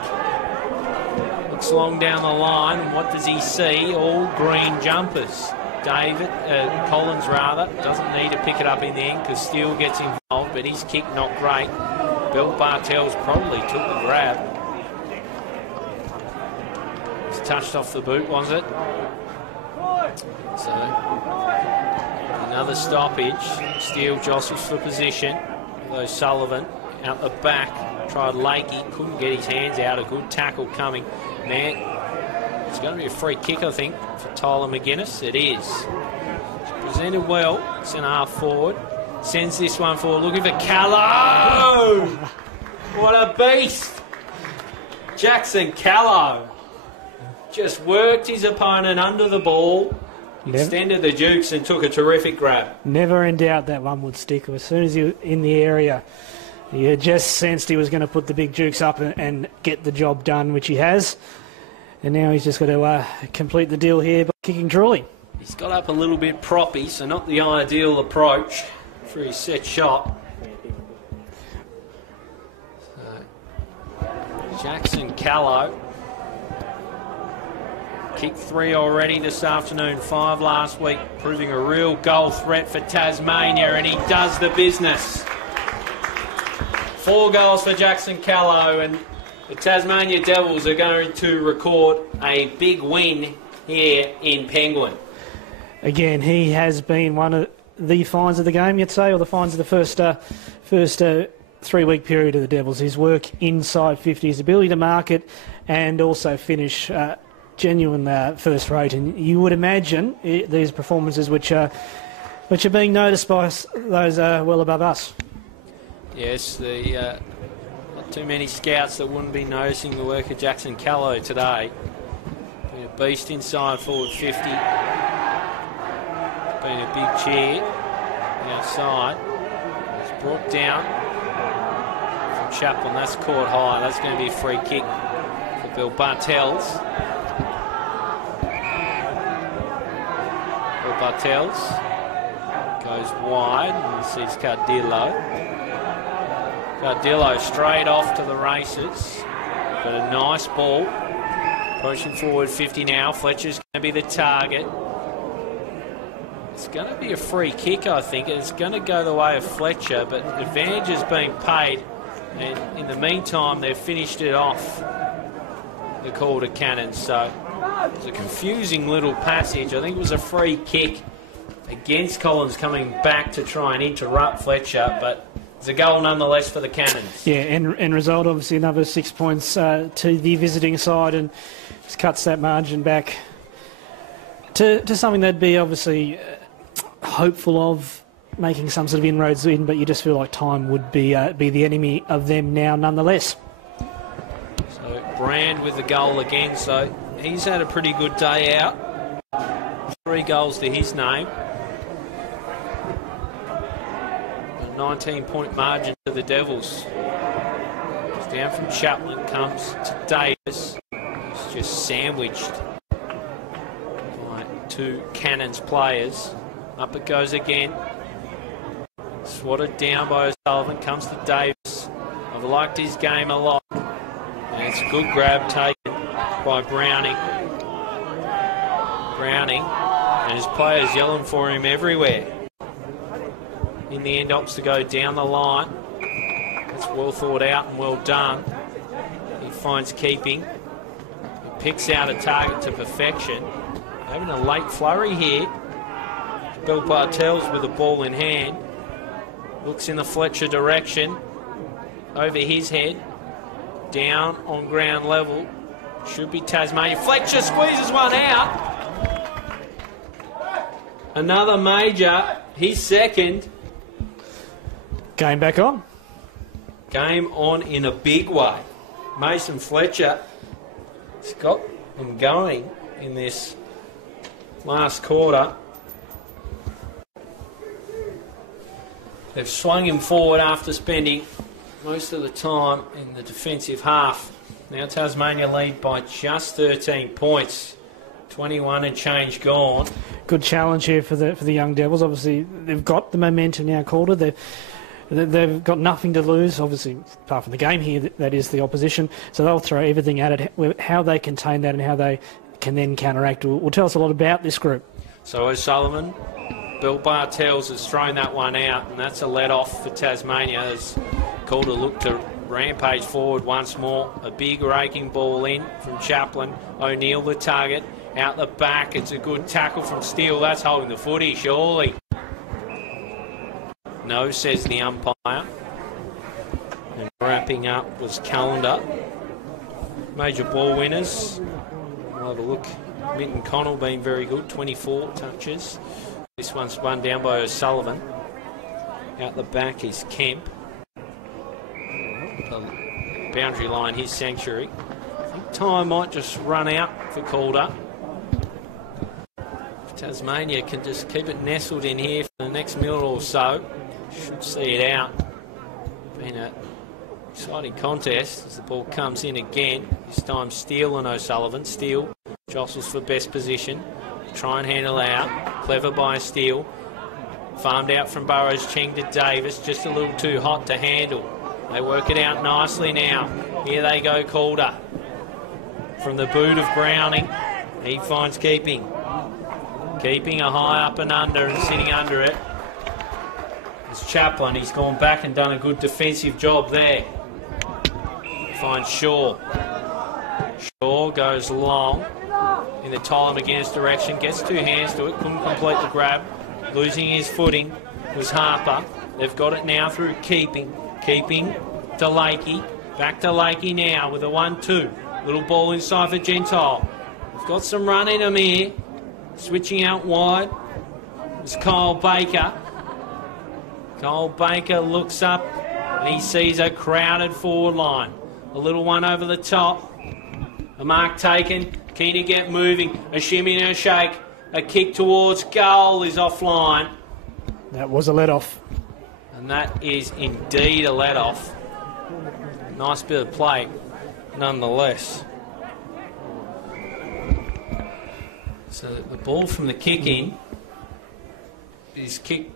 Looks long down the line. And what does he see? All green jumpers. Collins doesn't need to pick it up in the end because Steele gets involved, but his kick not great. Bill Bartels probably took the grab. It's touched off the boot, was it? So another stoppage. Steele jostles for position. Although Sullivan out the back tried Lakey, couldn't get his hands out. A good tackle coming. Man, it's going to be a free kick, I think, for Tyler McGuinness. It is. Presented well, centre half forward. Sends this one forward, looking for Callow. What a beast. Jackson Callow just worked his opponent under the ball, extended the jukes and took a terrific grab. Never in doubt that one would stick. As soon as he was in the area, you just sensed he was going to put the big jukes up and get the job done, which he has. And now he's just got to complete the deal here by kicking truly. He's got up a little bit proppy, so not the ideal approach for his set shot. So, Jackson Callow. Kicked 3 already this afternoon, 5 last week, proving a real goal threat for Tasmania, and he does the business. 4 goals for Jackson Callow, and the Tasmania Devils are going to record a big win here in Penguin. Again, he has been one of the finds of the game, you'd say, or the finds of the first 3-week period of the Devils. His work inside 50, his ability to mark it and also finish genuine first rate. And you would imagine these performances which are being noticed by those well above us. Yes, not too many scouts that wouldn't be noticing the work of Jackson Callow today. Been a beast inside forward 50. Been a big cheer outside. It's brought down from Chaplin. That's caught high. That's going to be a free kick for Bill Bartels. Bill Bartels goes wide and sees Cardillo. Cardillo straight off to the races. Got a nice ball. Pushing forward 50 now. Fletcher's going to be the target. It's going to be a free kick, I think. It's going to go the way of Fletcher, but advantage is being paid. And in the meantime, they've finished it off, the Calder Cannons. So it's a confusing little passage. I think it was a free kick against Collins coming back to try and interrupt Fletcher, but it's a goal nonetheless for the Cannons. Yeah, and result, obviously, another 6 points to the visiting side, and just cuts that margin back to something they'd be obviously hopeful of making some sort of inroads in, but you just feel like time would be the enemy of them now nonetheless. So Brand with the goal again, so he's had a pretty good day out. 3 goals to his name. A 19-point margin to the Devils. It's down from Chaplin, comes to Davis. He's just sandwiched by 2 Cannons players. Up it goes again. Swatted down by O'Sullivan. Comes to Davis. I've liked his game a lot. And it's a good grab taken by Browning. And his players yelling for him everywhere. In the end, opts to go down the line. It's well thought out and well done. He finds keeping. He picks out a target to perfection. Having a late flurry here. Bill Bartels with the ball in hand. Looks in the Fletcher direction. Over his head. down on ground level. Should be Tasmania. Fletcher squeezes one out. Another major. His second. Game back on. Game on in a big way. Mason Fletcher has got them going in this last quarter. They've swung him forward after spending most of the time in the defensive half. Now Tasmania lead by just 13 points. 21 and change gone. Good challenge here for the young Devils. Obviously, they've got the momentum now, Calder. They've got nothing to lose, obviously, apart from the game here, that is the opposition. So they'll throw everything at it. How they contain that and how they can then counteract will tell us a lot about this group. So O'Sullivan, Bill Bartels has thrown that one out, and that's a let-off for Tasmania as Calder looked to rampage forward once more. A big raking ball in from Chaplin. O'Neill the target. Out the back, it's a good tackle from Steele. That's holding the footy, surely. No, says the umpire. And wrapping up was Calder. Major ball winners. We'll have a look. Minton Connell being very good, 24 touches. This one's run down by O'Sullivan. Out the back is Kemp. The boundary line, his sanctuary. I think time might just run out for Calder. If Tasmania can just keep it nestled in here for the next minute or so, should see it out. Been an exciting contest as the ball comes in again. This time Steele and O'Sullivan. Steele jostles for best position. Try and handle out. Clever by Steele. Farmed out from Burrows. Cheng to Davis. Just a little too hot to handle. They work it out nicely now. Here they go, Calder. From the boot of Browning. He finds keeping. Keeping a high up and under and sitting under it. It's Chaplin. He's gone back and done a good defensive job there. Finds Shaw. Shaw goes long in the Tyler McGuinness direction. Gets two hands to it. Couldn't complete the grab. Losing his footing was Harper. They've got it now through Keeping. Keeping to Lakey. Back to Lakey now with a 1-2. Little ball inside for Gentile. He's got some run in him here. Switching out wide. It's Kyle Baker. Kyle Baker looks up and he sees a crowded forward line. A little one over the top. A mark taken. Keen to get moving. A shimmy and a shake. A kick towards goal is offline. That was a let-off. And that is indeed a let-off. Nice bit of play, nonetheless. So the ball from the kick-in is kicked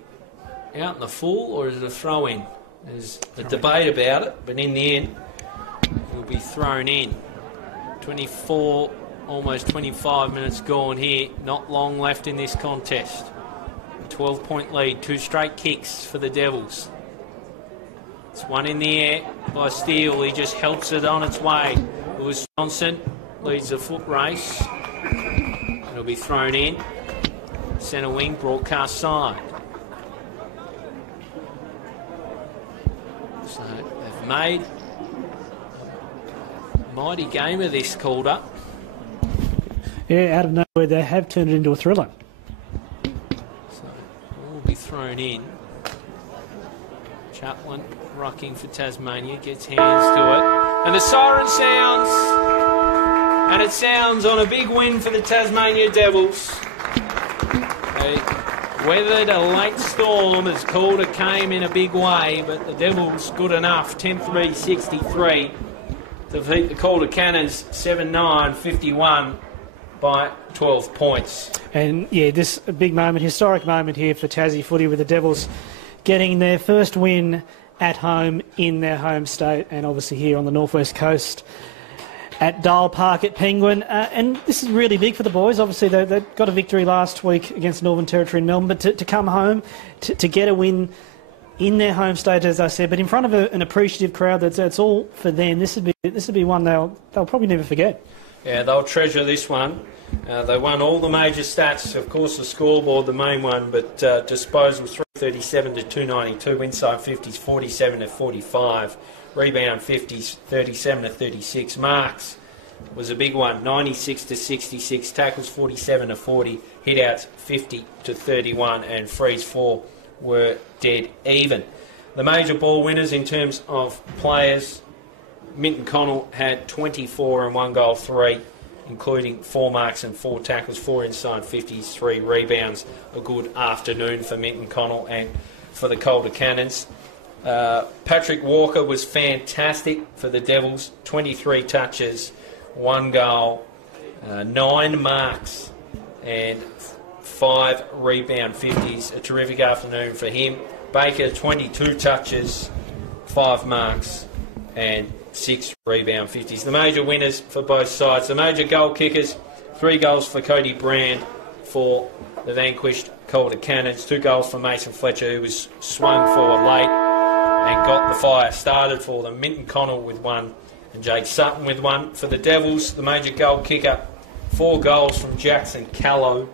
out in the full, or is it a throw-in? There's a debate about it, but in the end, it will be thrown in. 24, almost 25 minutes gone here. Not long left in this contest. 12-point lead, 2 straight kicks for the Devils. It's one in the air by Steele. He just helps it on its way. Lewis Johnson leads the foot race. It'll be thrown in. Centre wing, broadcast side. So they've made a mighty game of this, Calder. Yeah, out of nowhere, they have turned it into a thriller. So will be thrown in. Chaplin rucking for Tasmania, gets hands to it. And the siren sounds. And it sounds on a big win for the Tasmania Devils. They weathered a late storm as Calder came in a big way, but the Devils good enough. 10-3-63 to defeat the Calder Cannons 7-9-51 by 12 points. And yeah, this a big moment, historic moment here for Tassie footy with the Devils getting their first win at home in their home state, and obviously here on the northwest coast at Dial Park at Penguin. And this is really big for the boys. Obviously they got a victory last week against Northern Territory in Melbourne, but to come home, to get a win in their home state, as I said, but in front of an appreciative crowd, that's all for them. This would be one they'll probably never forget. Yeah, they'll treasure this one. They won all the major stats, of course the scoreboard, the main one, but disposals 337 to 292, inside 50s 47 to 45, rebound 50s 37 to 36, marks was a big one, 96 to 66, tackles 47 to 40, hit-outs 50 to 31, and frees 4 were dead even. The major ball winners in terms of players, Minton Connell had 24 and 1 goal, 3, including 4 marks and 4 tackles, 4 inside 50s, 3 rebounds. A good afternoon for Minton Connell and for the Calder Cannons. Patrick Walker was fantastic for the Devils, 23 touches, 1 goal, 9 marks and 5 rebound 50s. A terrific afternoon for him. Baker, 22 touches, 5 marks and 6 rebound 50s. The major winners for both sides. The major goal kickers, 3 goals for Cody Brand for the vanquished Calder Cannons, 2 goals for Mason Fletcher, who was swung forward late and got the fire started for them. Minton Connell with 1 and Jake Sutton with 1. For the Devils, the major goal kicker, 4 goals from Jackson Callow,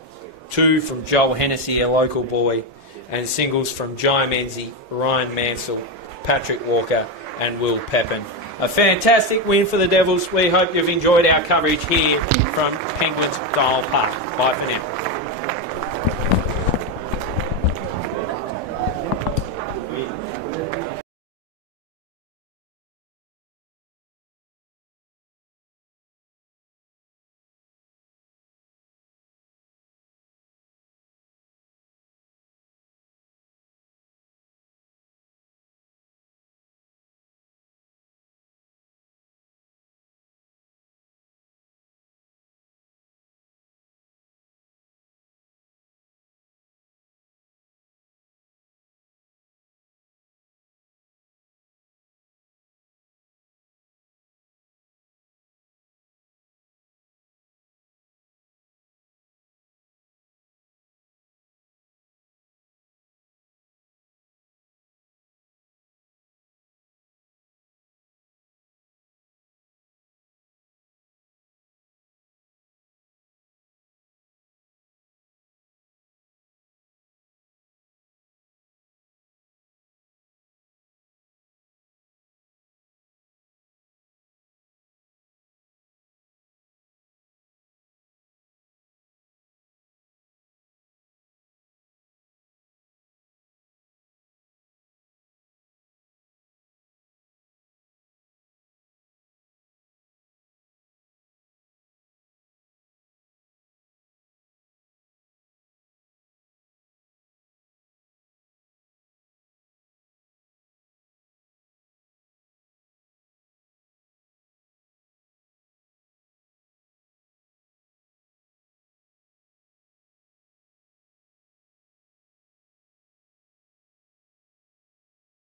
2 from Joel Hennessy, a local boy, and singles from Jai Menzie, Ryan Mansell, Patrick Walker and Will Pepin. A fantastic win for the Devils. We hope you've enjoyed our coverage here from Penguins Dial Park. Bye for now.